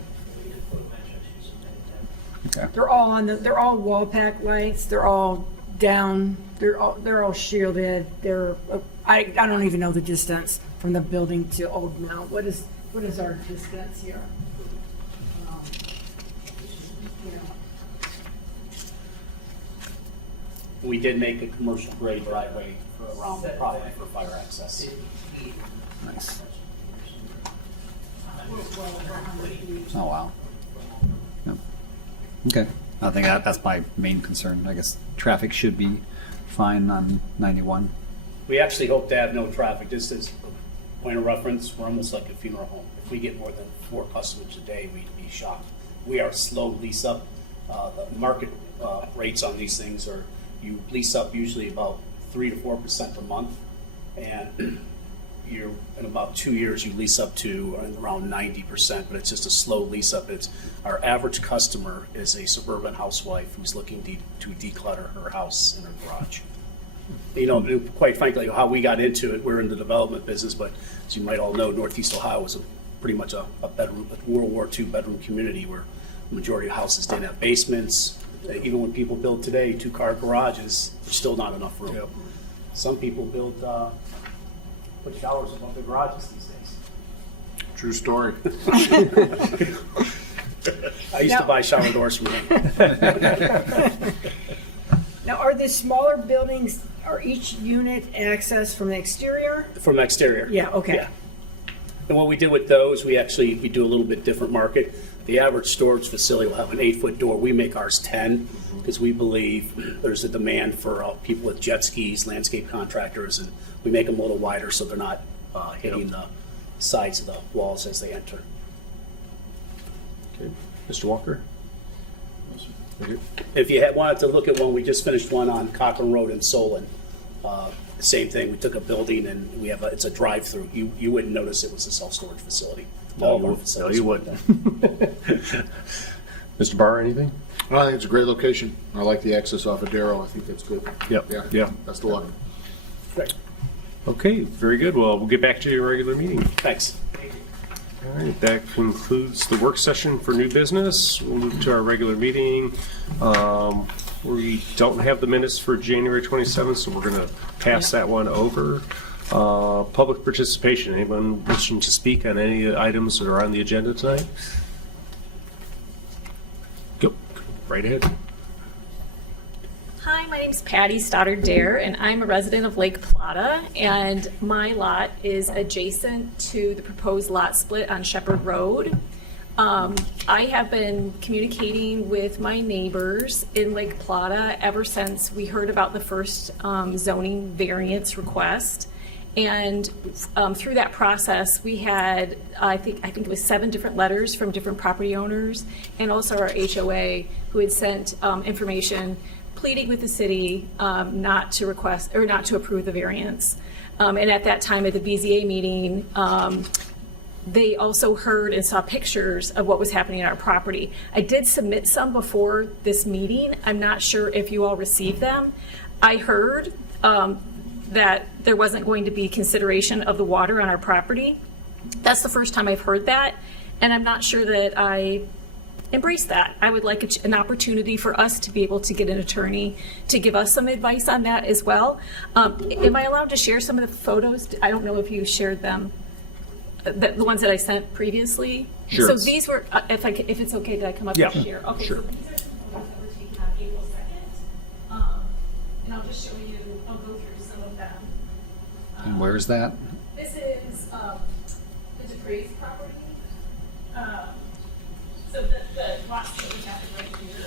Okay. They're all wall pack lights, they're all down, they're all shielded, I don't even know the distance from the building to Old Mill. What is our distance here? We did make a commercial grade driveway around the property for fire access. Nice. Oh, wow. Yep. Okay. I think that's my main concern. I guess traffic should be fine on 91. We actually hope to have no traffic. Just as a point of reference, we're almost like a funeral home. If we get more than 4 customers a day, we'd be shocked. We are slow lease up. The market rates on these things are, you lease up usually about 3 to 4% a month, and you're in about 2 years you lease up to around 90%, but it's just a slow lease up. It's our average customer is a suburban housewife who's looking to declutter her house and her garage. You know, quite frankly, how we got into it, we're in the development business, but as you might all know, Northeast Ohio was pretty much a World War II bedroom community where the majority of houses didn't have basements. Even when people build today 2-car garages, there's still not enough room. Yep. Some people put showers above their garages these days. True story. I used to buy shower doors from him. Now, are the smaller buildings, are each unit accessed from the exterior? From exterior. Yeah, okay. Yeah. And what we did with those, we do a little bit different market. The average storage facility will have an 8-foot door. We make ours 10 because we believe there's a demand for people with jet skis, landscape contractors, and we make them a little wider so they're not hitting the sides of the walls as they enter. Okay. Mr. Walker? If you wanted to look at one, we just finished one on Cochran Road in Solon. Same thing. We took a building and it's a drive-through. You wouldn't notice it was a self-storage facility. All of our facilities. No, you wouldn't. Mr. Barr, anything? Well, I think it's a great location. I like the access off of Darrow. I think that's good. Yep. Yeah. Best of luck. Great. Okay, very good. Well, we'll get back to your regular meeting. Thanks. All right, that concludes the work session for new business. We'll move to our regular meeting. We don't have the minutes for January 27th, so we're going to pass that one over. Public participation. Anyone wishing to speak on any of the items that are on the agenda tonight? Go right ahead. Hi, my name's Patty Stoddard-Dare, and I'm a resident of Lake Plata, and my lot is adjacent to the proposed lot split on Shepherd Road. I have been communicating with my neighbors in Lake Plata ever since we heard about the first zoning variance request. And through that process, we had, I think it was 7 different letters from different property owners, and also our HOA, who had sent information pleading with the city not to request or not to approve the variance. And at that time at the BZA meeting, they also heard and saw pictures of what was happening at our property. I did submit some before this meeting. I'm not sure if you all received them. I heard that there wasn't going to be consideration of the water on our property. That's the first time I've heard that, and I'm not sure that I embrace that. I would like an opportunity for us to be able to get an attorney to give us some advice on that as well. Am I allowed to share some of the photos? I don't know if you shared them, the ones that I sent previously. Sure. So these were, if it's okay that I come up Yeah. and share. Okay, Sure. so these are some photos that were taken on April 2nd. And I'll just show you, I'll go through some of them. And where's that? This is the DePray's property. So the lot split was happening right here.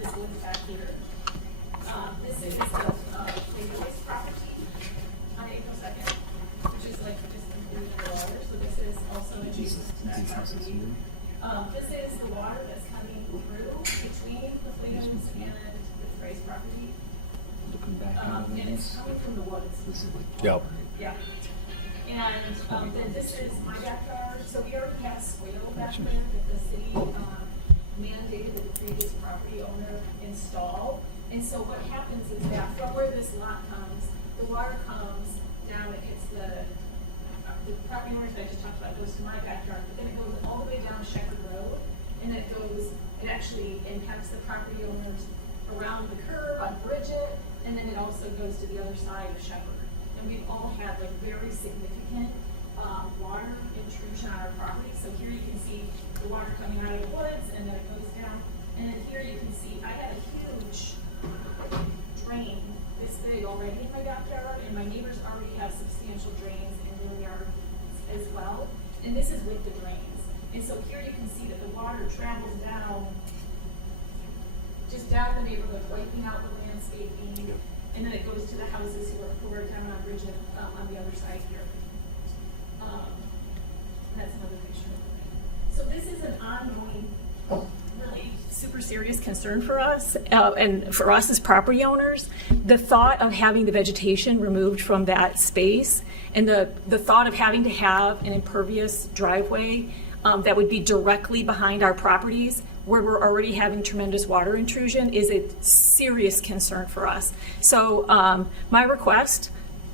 This one's back here. This is the DePray's property on April 2nd, which is like just completely water. So this is also adjacent to that property. This is the water that's coming through between the Fleetons and the DePray's property. And it's coming from the woods. Yep. Yeah. And then this is my backyard. So we already have swale back there that the city mandated that the previous property owner install. And so what happens is that from where this lot comes, the water comes down, it hits the property owners I just talked about, goes to my backyard, but then it goes all the way down Shepherd Road, and it actually impacts the property owners around the curve on Bridget, and then it also goes to the other side of Shepherd. And we've all had like very significant water intrusion on our property. So here you can see the water coming out of the woods, and then it goes down. And then here you can see I have a huge drain this big already in my backyard, and my neighbors already have substantial drains in their yard as well. And this is with the drains. And so here you can see that the water travels down, just down the neighborhood, wiping out the landscaping, and then it goes to the houses who are down on Bridget on the other side here. That's another picture. So this is an ongoing, really super serious concern for us, and for us as property owners. The thought of having the vegetation removed from that space, and the thought of having to have an impervious driveway that would be directly behind our properties where we're already having tremendous water intrusion is a serious concern for us. So my request,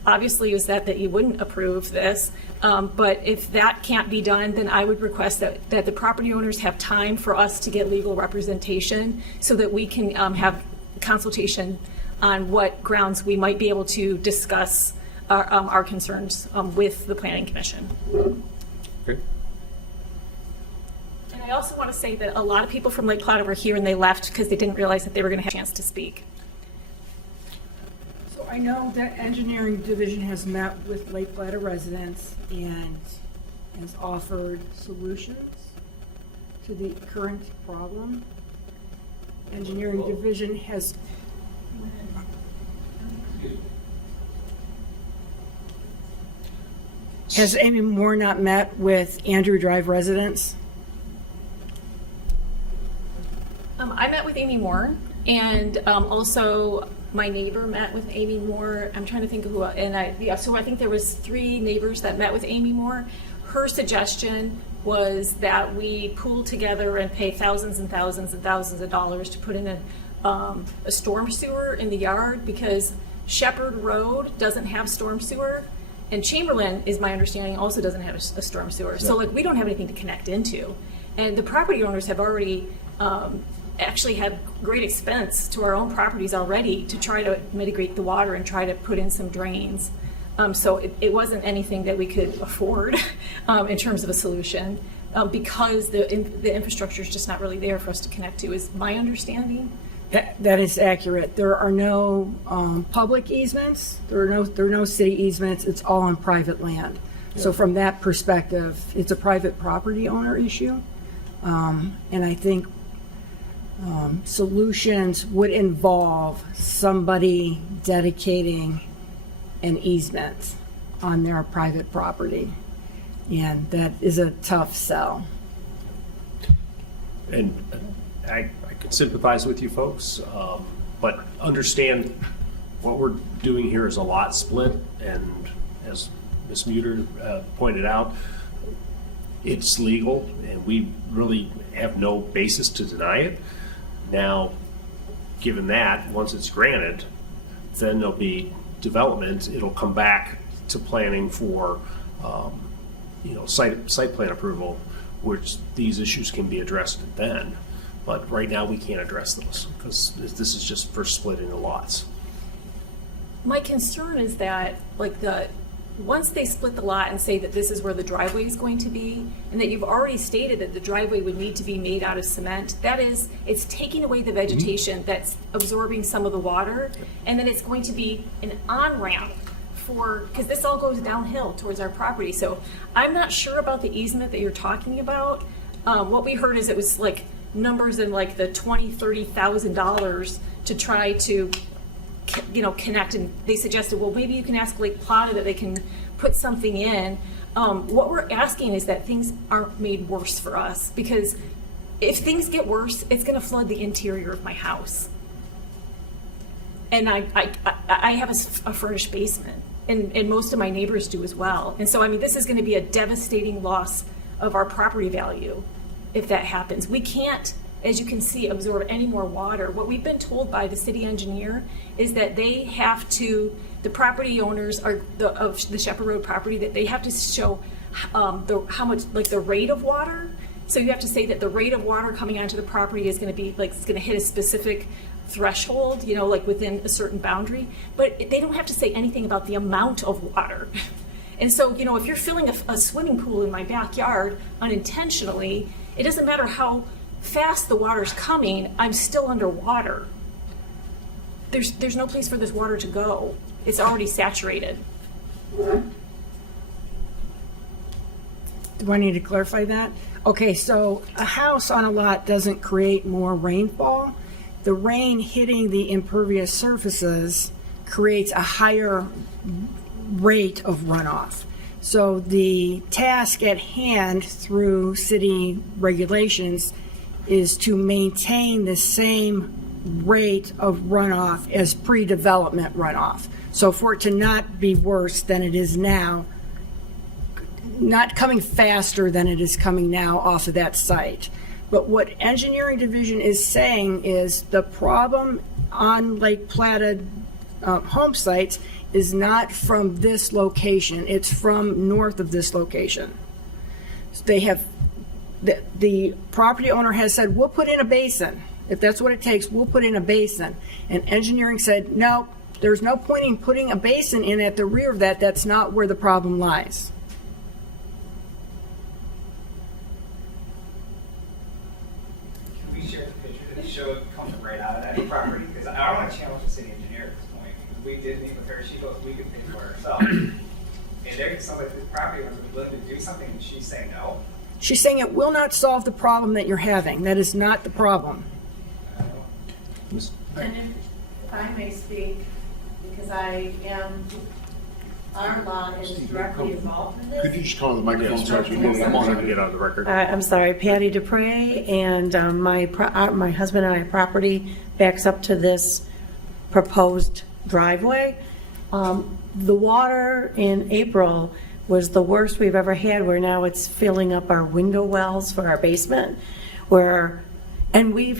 obviously, is that you wouldn't approve this, but if that can't be done, then I would request that the property owners have time for us to get legal representation so that we can have consultation on what grounds we might be able to discuss our concerns with the Planning Commission. Okay. And I also want to say that a lot of people from Lake Plata were here and they left because they didn't realize that they were going to have a chance to speak. So I know that engineering division has met with Lake Plata residents and has offered solutions to the current problem. Engineering division has Amy Moore not met with Andrew Drive residents? I met with Amy Moore, and also my neighbor met with Amy Moore. I'm trying to think of who, so I think there was 3 neighbors that met with Amy Moore. Her suggestion was that we pool together and pay thousands and thousands and thousands of dollars to put in a storm sewer in the yard, because Shepherd Road doesn't have storm sewer, and Chamberlain, is my understanding, also doesn't have a storm sewer. So like, we don't have anything to connect into. And the property owners have already actually had great expense to our own properties already to try to mitigate the water and try to put in some drains. So it wasn't anything that we could afford in terms of a solution, because the infrastructure is just not really there for us to connect to, is my understanding. That is accurate. There are no public easements. There are no city easements. It's all on private land. So from that perspective, it's a private property owner issue. And I think solutions would involve somebody dedicating an easement on their private property. And that is a tough sell. And I can sympathize with you folks, but understand what we're doing here is a lot split, and as Ms. Muter pointed out, it's legal, and we really have no basis to deny it. Now, given that, once it's granted, then there'll be development. It'll come back to planning for, site plan approval, which these issues can be addressed then. But right now, we can't address those because this is just for splitting the lots. My concern is that, once they split the lot and say that this is where the driveway is going to be, and that you've already stated that the driveway would need to be made out of cement, it's taking away the vegetation that's absorbing some of the water, and then it's going to be an on-ramp because this all goes downhill towards our property. So I'm not sure about the easement that you're talking about. What we heard is it was like numbers in like the $20,000, $30,000 to try to connect, and they suggested, well, maybe you can ask Lake Plata that they can put something in. What we're asking is that things aren't made worse for us, because if things get worse, it's going to flood the interior of my house. And I have a furnished basement, and most of my neighbors do as well. And so, this is going to be a devastating loss of our property value if that happens. We can't, as you can see, absorb any more water. What we've been told by the city engineer is that they have to, the property owners of the Shepherd Road property, that they have to show how much, the rate of water. So you have to say that the rate of water coming onto the property is going to be it's going to hit a specific threshold, within a certain boundary. But they don't have to say anything about the amount of water. And so, if you're filling a swimming pool in my backyard unintentionally, it doesn't matter how fast the water's coming, I'm still underwater. There's no place for this water to go. It's already saturated. Do I need to clarify that? Okay, so a house on a lot doesn't create more rainfall. The rain hitting the impervious surfaces creates a higher rate of runoff. So the task at hand through city regulations is to maintain the same rate of runoff as pre-development runoff. So for it to not be worse than it is now, not coming faster than it is coming now off of that site. But what Engineering Division is saying is the problem on Lake Plata home sites is not from this location, it's from north of this location. They have, the property owner has said, we'll put in a basin. If that's what it takes, we'll put in a basin. And engineering said, no, there's no point in putting a basin in at the rear of that. That's not where the problem lies. Can we share the picture? Did it show it coming right out of that property? Because I don't want to challenge the city engineer at this point. Because we did meet with her. She goes, we could pay for it ourselves. And there's somebody, the property owner was willing to do something, and she's saying no. She's saying it will not solve the problem that you're having. That is not the problem. And if I may speak, because our lot is directly involved in this. Could you just call the microphone so I can get on the record? I'm sorry, Patty Dupre, and my husband and I property backs up to this proposed driveway. The water in April was the worst we've ever had, where now it's filling up our window wells for our basement, and we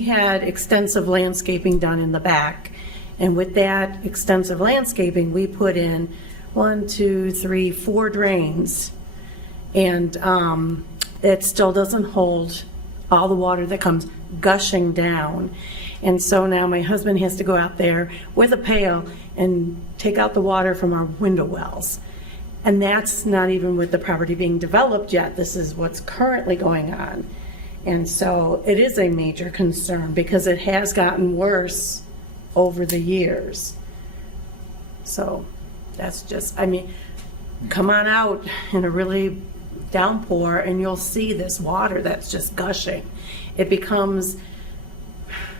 had extensive landscaping done in the back. And with that extensive landscaping, we put in 1, 2, 3, 4 drains. And it still doesn't hold all the water that comes gushing down. And so now my husband has to go out there with a pail and take out the water from our window wells. And that's not even with the property being developed yet. This is what's currently going on. And so it is a major concern because it has gotten worse over the years. So that's just, I mean, come on out in a really downpour and you'll see this water that's just gushing. It becomes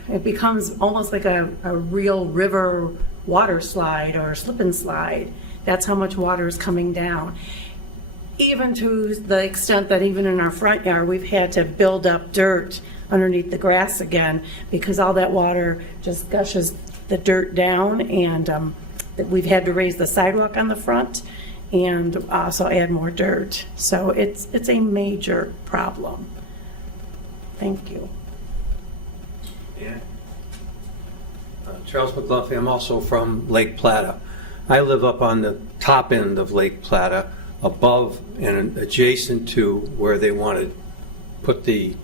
almost like a real river water slide or slip and slide. That's how much water is coming down. Even to the extent that even in our front yard, we've had to build up dirt underneath the grass again because all that water just gushes the dirt down, and we've had to raise the sidewalk on the front and also add more dirt. So it's a major problem. Thank you. Yeah. Charles McLaughlin, I'm also from Lake Plata. I live up on the top end of Lake Plata, above and adjacent to where they want to put the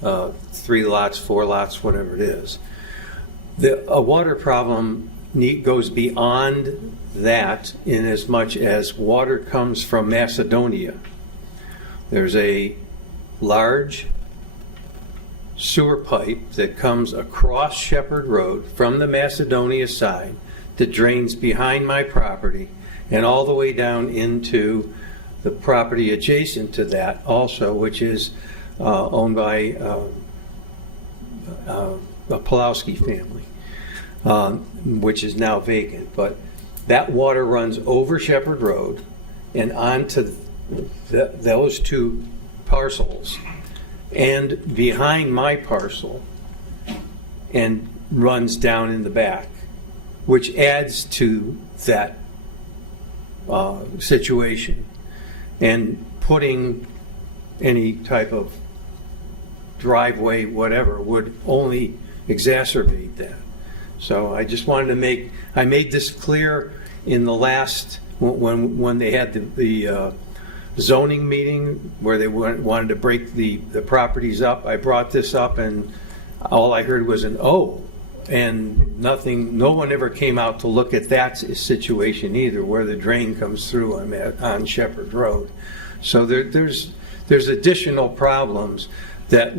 3 lots, 4 lots, whatever it is. A water problem goes beyond that in as much as water comes from Macedonia. There's a large sewer pipe that comes across Shepherd Road from the Macedonia side that drains behind my property and all the way down into the property adjacent to that also, which is owned by a Pulowski family, which is now vacant. But that water runs over Shepherd Road and onto those 2 parcels and behind my parcel and runs down in the back, which adds to that situation. And putting any type of driveway, whatever, would only exacerbate that. So I just wanted to I made this clear in the last, when they had the zoning meeting where they wanted to break the properties up. I brought this up and all I heard was an "oh," and no one ever came out to look at that situation either, where the drain comes through on Shepherd Road. So there's additional problems that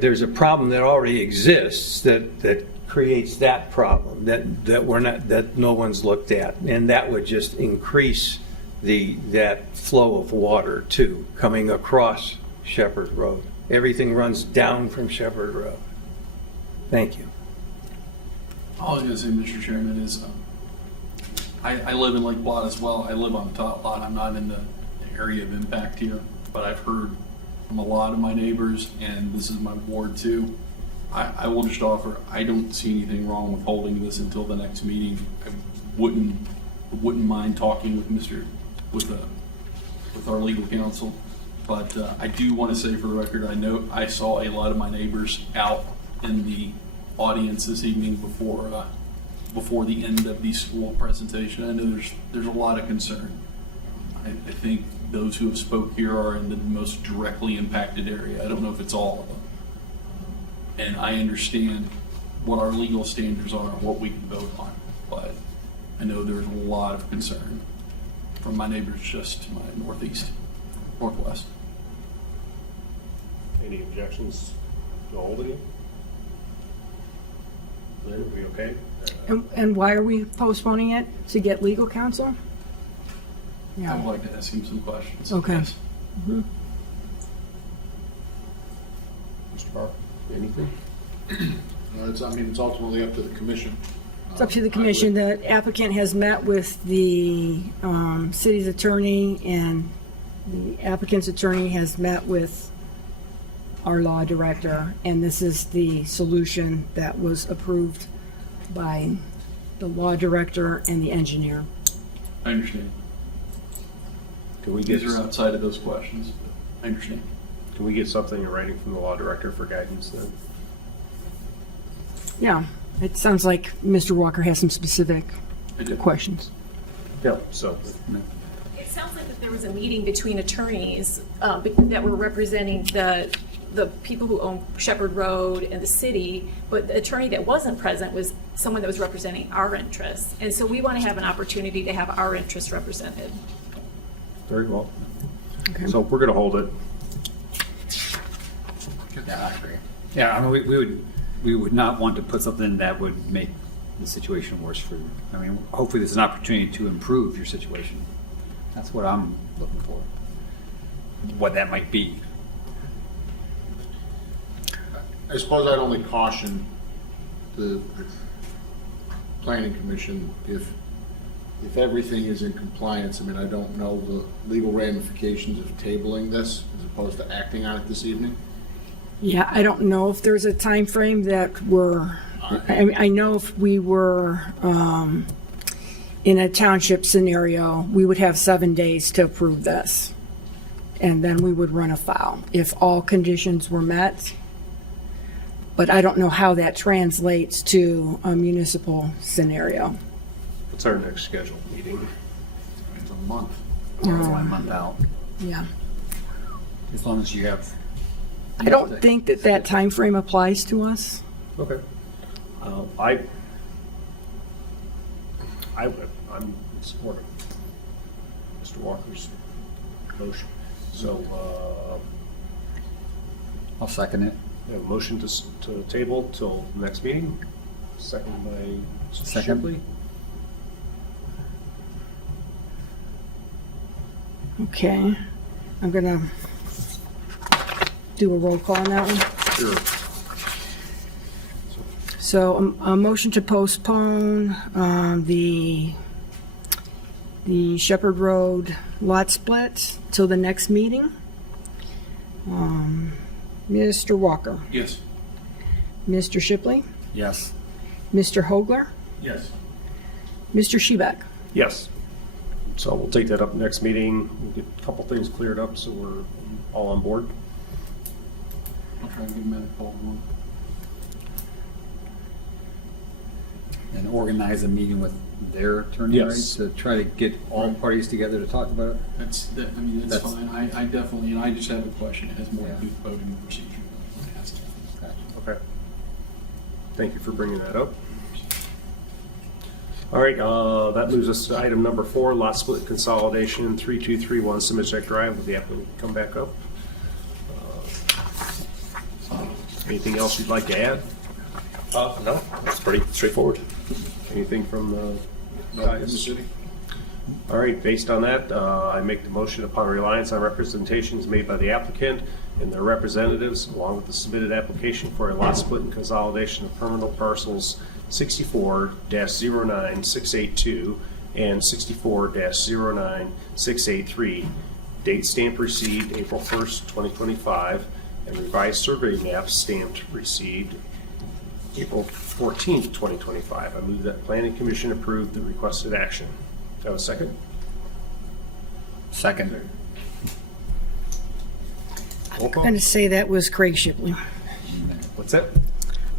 there's a problem that already exists that creates that problem that no one's looked at, and that would just increase that flow of water too, coming across Shepherd Road. Everything runs down from Shepherd Road. Thank you. All I was going to say, Mr. Chairman, is I live in Lake Plata as well. I live on the top lot. I'm not in the area of impact here, but I've heard from a lot of my neighbors, and this is my ward too. I will just offer, I don't see anything wrong with holding this until the next meeting. I wouldn't mind talking with our legal counsel But I do want to say for the record, I know I saw a lot of my neighbors out in the audience this evening before the end of the school presentation. I know there's a lot of concern. I think those who have spoke here are in the most directly impacted area. I don't know if it's all of them. And I understand what our legal standards are and what we can vote on. But I know there's a lot of concern from my neighbors just to my northwest. Any objections to Albany? Lynn, are we okay? And why are we postponing it? To get legal counsel? I would like to ask him some questions. Okay. Yes. Mhm. Mr. Barr, anything? It's ultimately up to the commission. It's up to the commission. The applicant has met with the city's attorney, and the applicant's attorney has met with our law director, and this is the solution that was approved by the law director and the engineer. I understand. Can we get These are outside of those questions. I understand. Can we get something in writing from the law director for guidance then? Yeah, it sounds like Mr. Walker has some specific questions. Yeah, so. It sounds like that there was a meeting between attorneys that were representing the people who own Shepherd Road and the city, but the attorney that wasn't present was someone that was representing our interests. And so we want to have an opportunity to have our interests represented. Very well. So we're going to hold it. Yeah, I agree. Yeah, I mean, we would not want to put something that would make the situation worse for you. I mean, hopefully there's an opportunity to improve your situation. That's what I'm looking for. What that might be. I suppose I'd only caution the planning commission if everything is in compliance. I mean, I don't know the legal ramifications of tabling this as opposed to acting on it this evening. Yeah, I don't know if there's a time frame that I know if we were in a township scenario, we would have 7 days to approve this. And then we would run afoul if all conditions were met. But I don't know how that translates to a municipal scenario. What's our next scheduled meeting? It's a month. It's 1 month out. Yeah. As long as you have. I don't think that time frame applies to us. Okay. I'm in support of Mr. Walker's motion. So, I'll second it. we have a motion to table till next meeting. Second by Mr. Second. Shipley. Okay. I'm going to do a roll call on that one. Sure. So a motion to postpone the Shepherd Road lot split till the next meeting. Mr. Walker, Yes. Mr. Shipley, Yes. Mr. Hogler, Yes. Mr. Shebeck. Yes. So we'll take that up next meeting. We'll get a couple things cleared up so we're all on board. I'll try and give him a call tomorrow. And organize a meeting with their attorney, Yes. right? To try to get all parties together to talk about it? That's fine. I definitely, and I just have a question. It has more to do with voting procedure. Okay. Thank you for bringing that up. All right, that moves us to item number 4, lot split consolidation, 3231 Symmetric Drive. Would the applicant come back up? Anything else you'd like to add? No, it's pretty straightforward. Anything from the No, in the guys? city. All right, based on that, I make the motion upon reliance on representations made by the applicant and their representatives, along with the submitted application for a lot split and consolidation of permanent parcels 64-09682 and 64-09683. Date stamp received April 1st, 2025, and revised survey map stamped received April 14th, 2025. I move that Planning Commission approve the requested action. Do I have a second? Second. Roll I'm call. going to say that was Craig Shipley. What's that?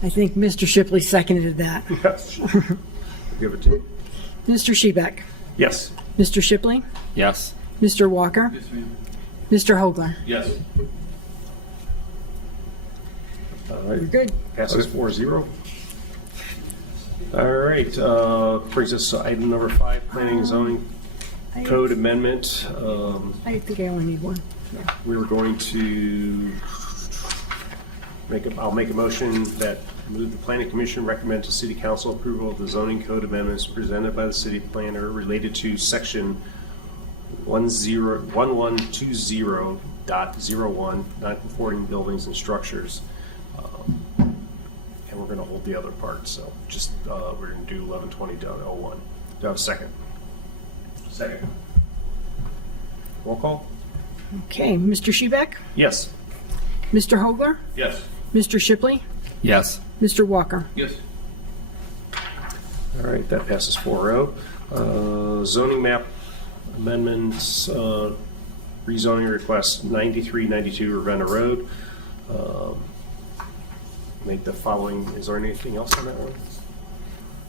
I think Mr. Shipley seconded that. Yes. Give it to you. Mr. Shebeck. Yes. Mr. Shipley. Yes. Mr. Walker. Yes, ma'am. Mr. Hogler. Yes. All right. You're good. Passes 4-0. All right, brings us to item number 5, planning and zoning code amendment. I think I only need one. We were going to I'll make a motion that move the planning commission recommend to city council approval of the zoning code amendments presented by the city planner related to section 1120.01 non-conforming buildings and structures. And we're going to hold the other part, so just, we're going to do 1120.01. Do I have a second? Second. Roll call? Okay, Mr. Shebeck. Yes. Mr. Hogler. Yes. Mr. Shipley. Yes. Mr. Walker. Yes. All right, that passes 4-0. Zoning map amendments, rezoning request 9392 Ravenna Road. Make the following, is there anything else on that one?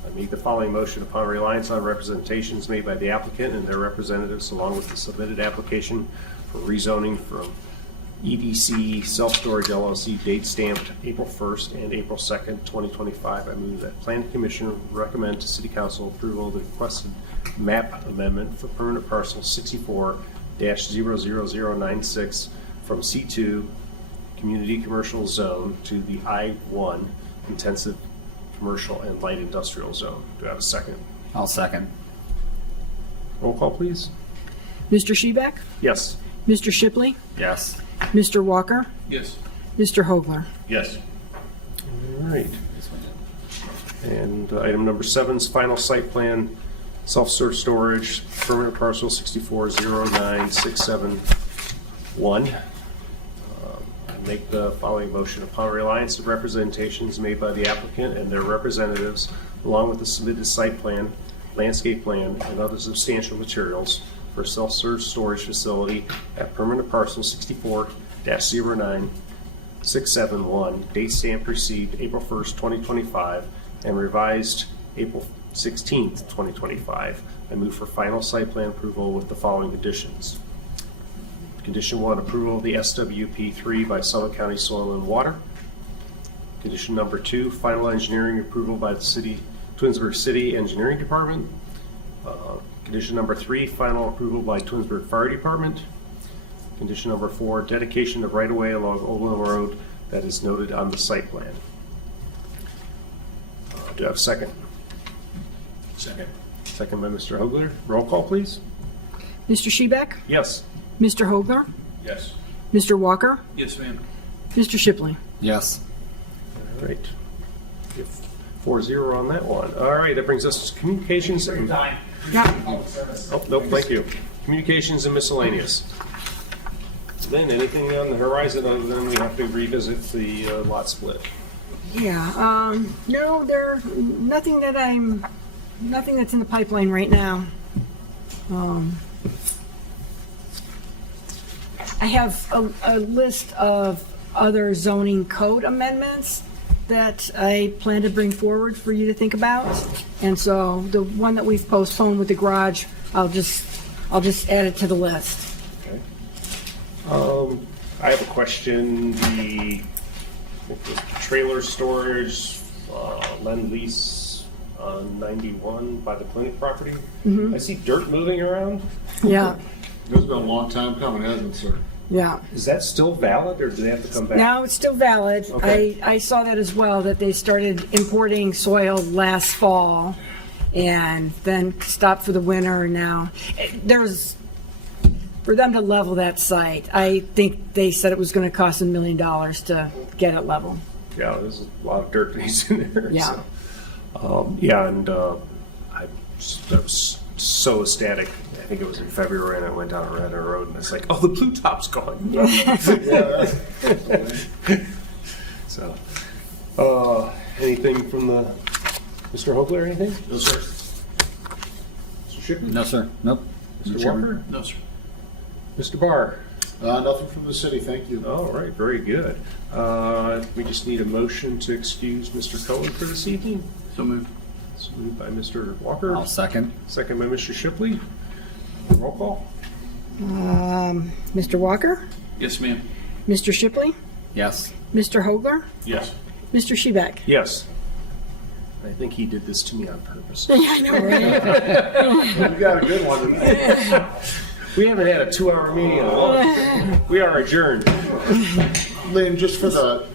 I make the following motion upon reliance on representations made by the applicant and their representatives along with the submitted application for rezoning from EDC Self-Storage LLC, date stamped April 1st and April 2nd, 2025. I move that Planning Commission recommend to City Council approval of the requested map amendment for permanent parcel 64-00096 from C2 Community Commercial Zone to the I1 Intensive Commercial and Light Industrial Zone. Do I have a second? I'll second. Roll call, please. Mr. Shebeck. Yes. Mr. Shipley. Yes. Mr. Walker. Yes. Mr. Hogler. Yes. All right. And item number 7 is final site plan, self-storage storage, permanent parcel 64-09671. I make the following motion upon reliance of representations made by the applicant and their representatives, along with the submitted site plan, landscape plan, and other substantial materials for a self-storage storage facility at permanent parcel 64-09671, date stamped received April 1st, 2025, and revised April 16th, 2025. I move for final site plan approval with the following conditions. Condition 1, approval of the SWP3 by Summit County Soil and Water. Condition number 2, final engineering approval by the Twinsburg City Engineering Department. Condition number 3, final approval by Twinsburg Fire Department. Condition number 4, dedication of right-of-way along Old Mill Road that is noted on the site plan. Do I have a second? Second. Second by Mr. Hogler. Roll call, please. Mr. Shebeck. Yes. Mr. Hogler. Yes. Mr. Walker. Yes, ma'am. Mr. Shipley. Yes. All right. 4-0 on that one. All right, that brings us to communications. Yeah. Oh, no, thank you. Communications and miscellaneous. Then anything on the horizon other than we have to revisit the lot split? Yeah, no, nothing that's in the pipeline right now. I have a list of other zoning code amendments that I plan to bring forward for you to think about. And so the one that we've postponed with the garage, I'll just add it to the list. Okay. I have a question. The trailer storage, lend lease on 91 by the clinic property. Mhm. I see dirt moving around. Yeah, It's been a long time coming, hasn't it, sir? yeah. Is that still valid, or do they have to come back? Now it's still valid. Okay. I saw that as well, that they started importing soil last fall and then stopped for the winter. Now, for them to level that site, I think they said it was going to cost $1 million to get it level. Yeah, there's a lot of dirt things in there. Yeah. So, yeah, and I was so ecstatic. I think it was in February, and I went down Ravenna Road, and it's like, oh, the blue top's gone. So, anything from the Mr. Hogler? Anything? No, sir. Mr. Shipley? No, sir. Nope. Mr. Chairman. Walker? No, sir. Mr. Barr? Nothing from the city, thank you. All right, very good. We just need a motion to excuse Mr. Cohen for this evening. So moved. It's moved by Mr. Walker. I'll second. Second by Mr. Shipley. Roll call. Mr. Walker, Yes, ma'am. Mr. Shipley, Yes. Mr. Hogler, Yes. Mr. Shebeck. Yes. I think he did this to me on purpose. Yeah, I know, right? You got a good one tonight. We haven't had a 2-hour meeting in a long time. We are adjourned. Lynn, just for the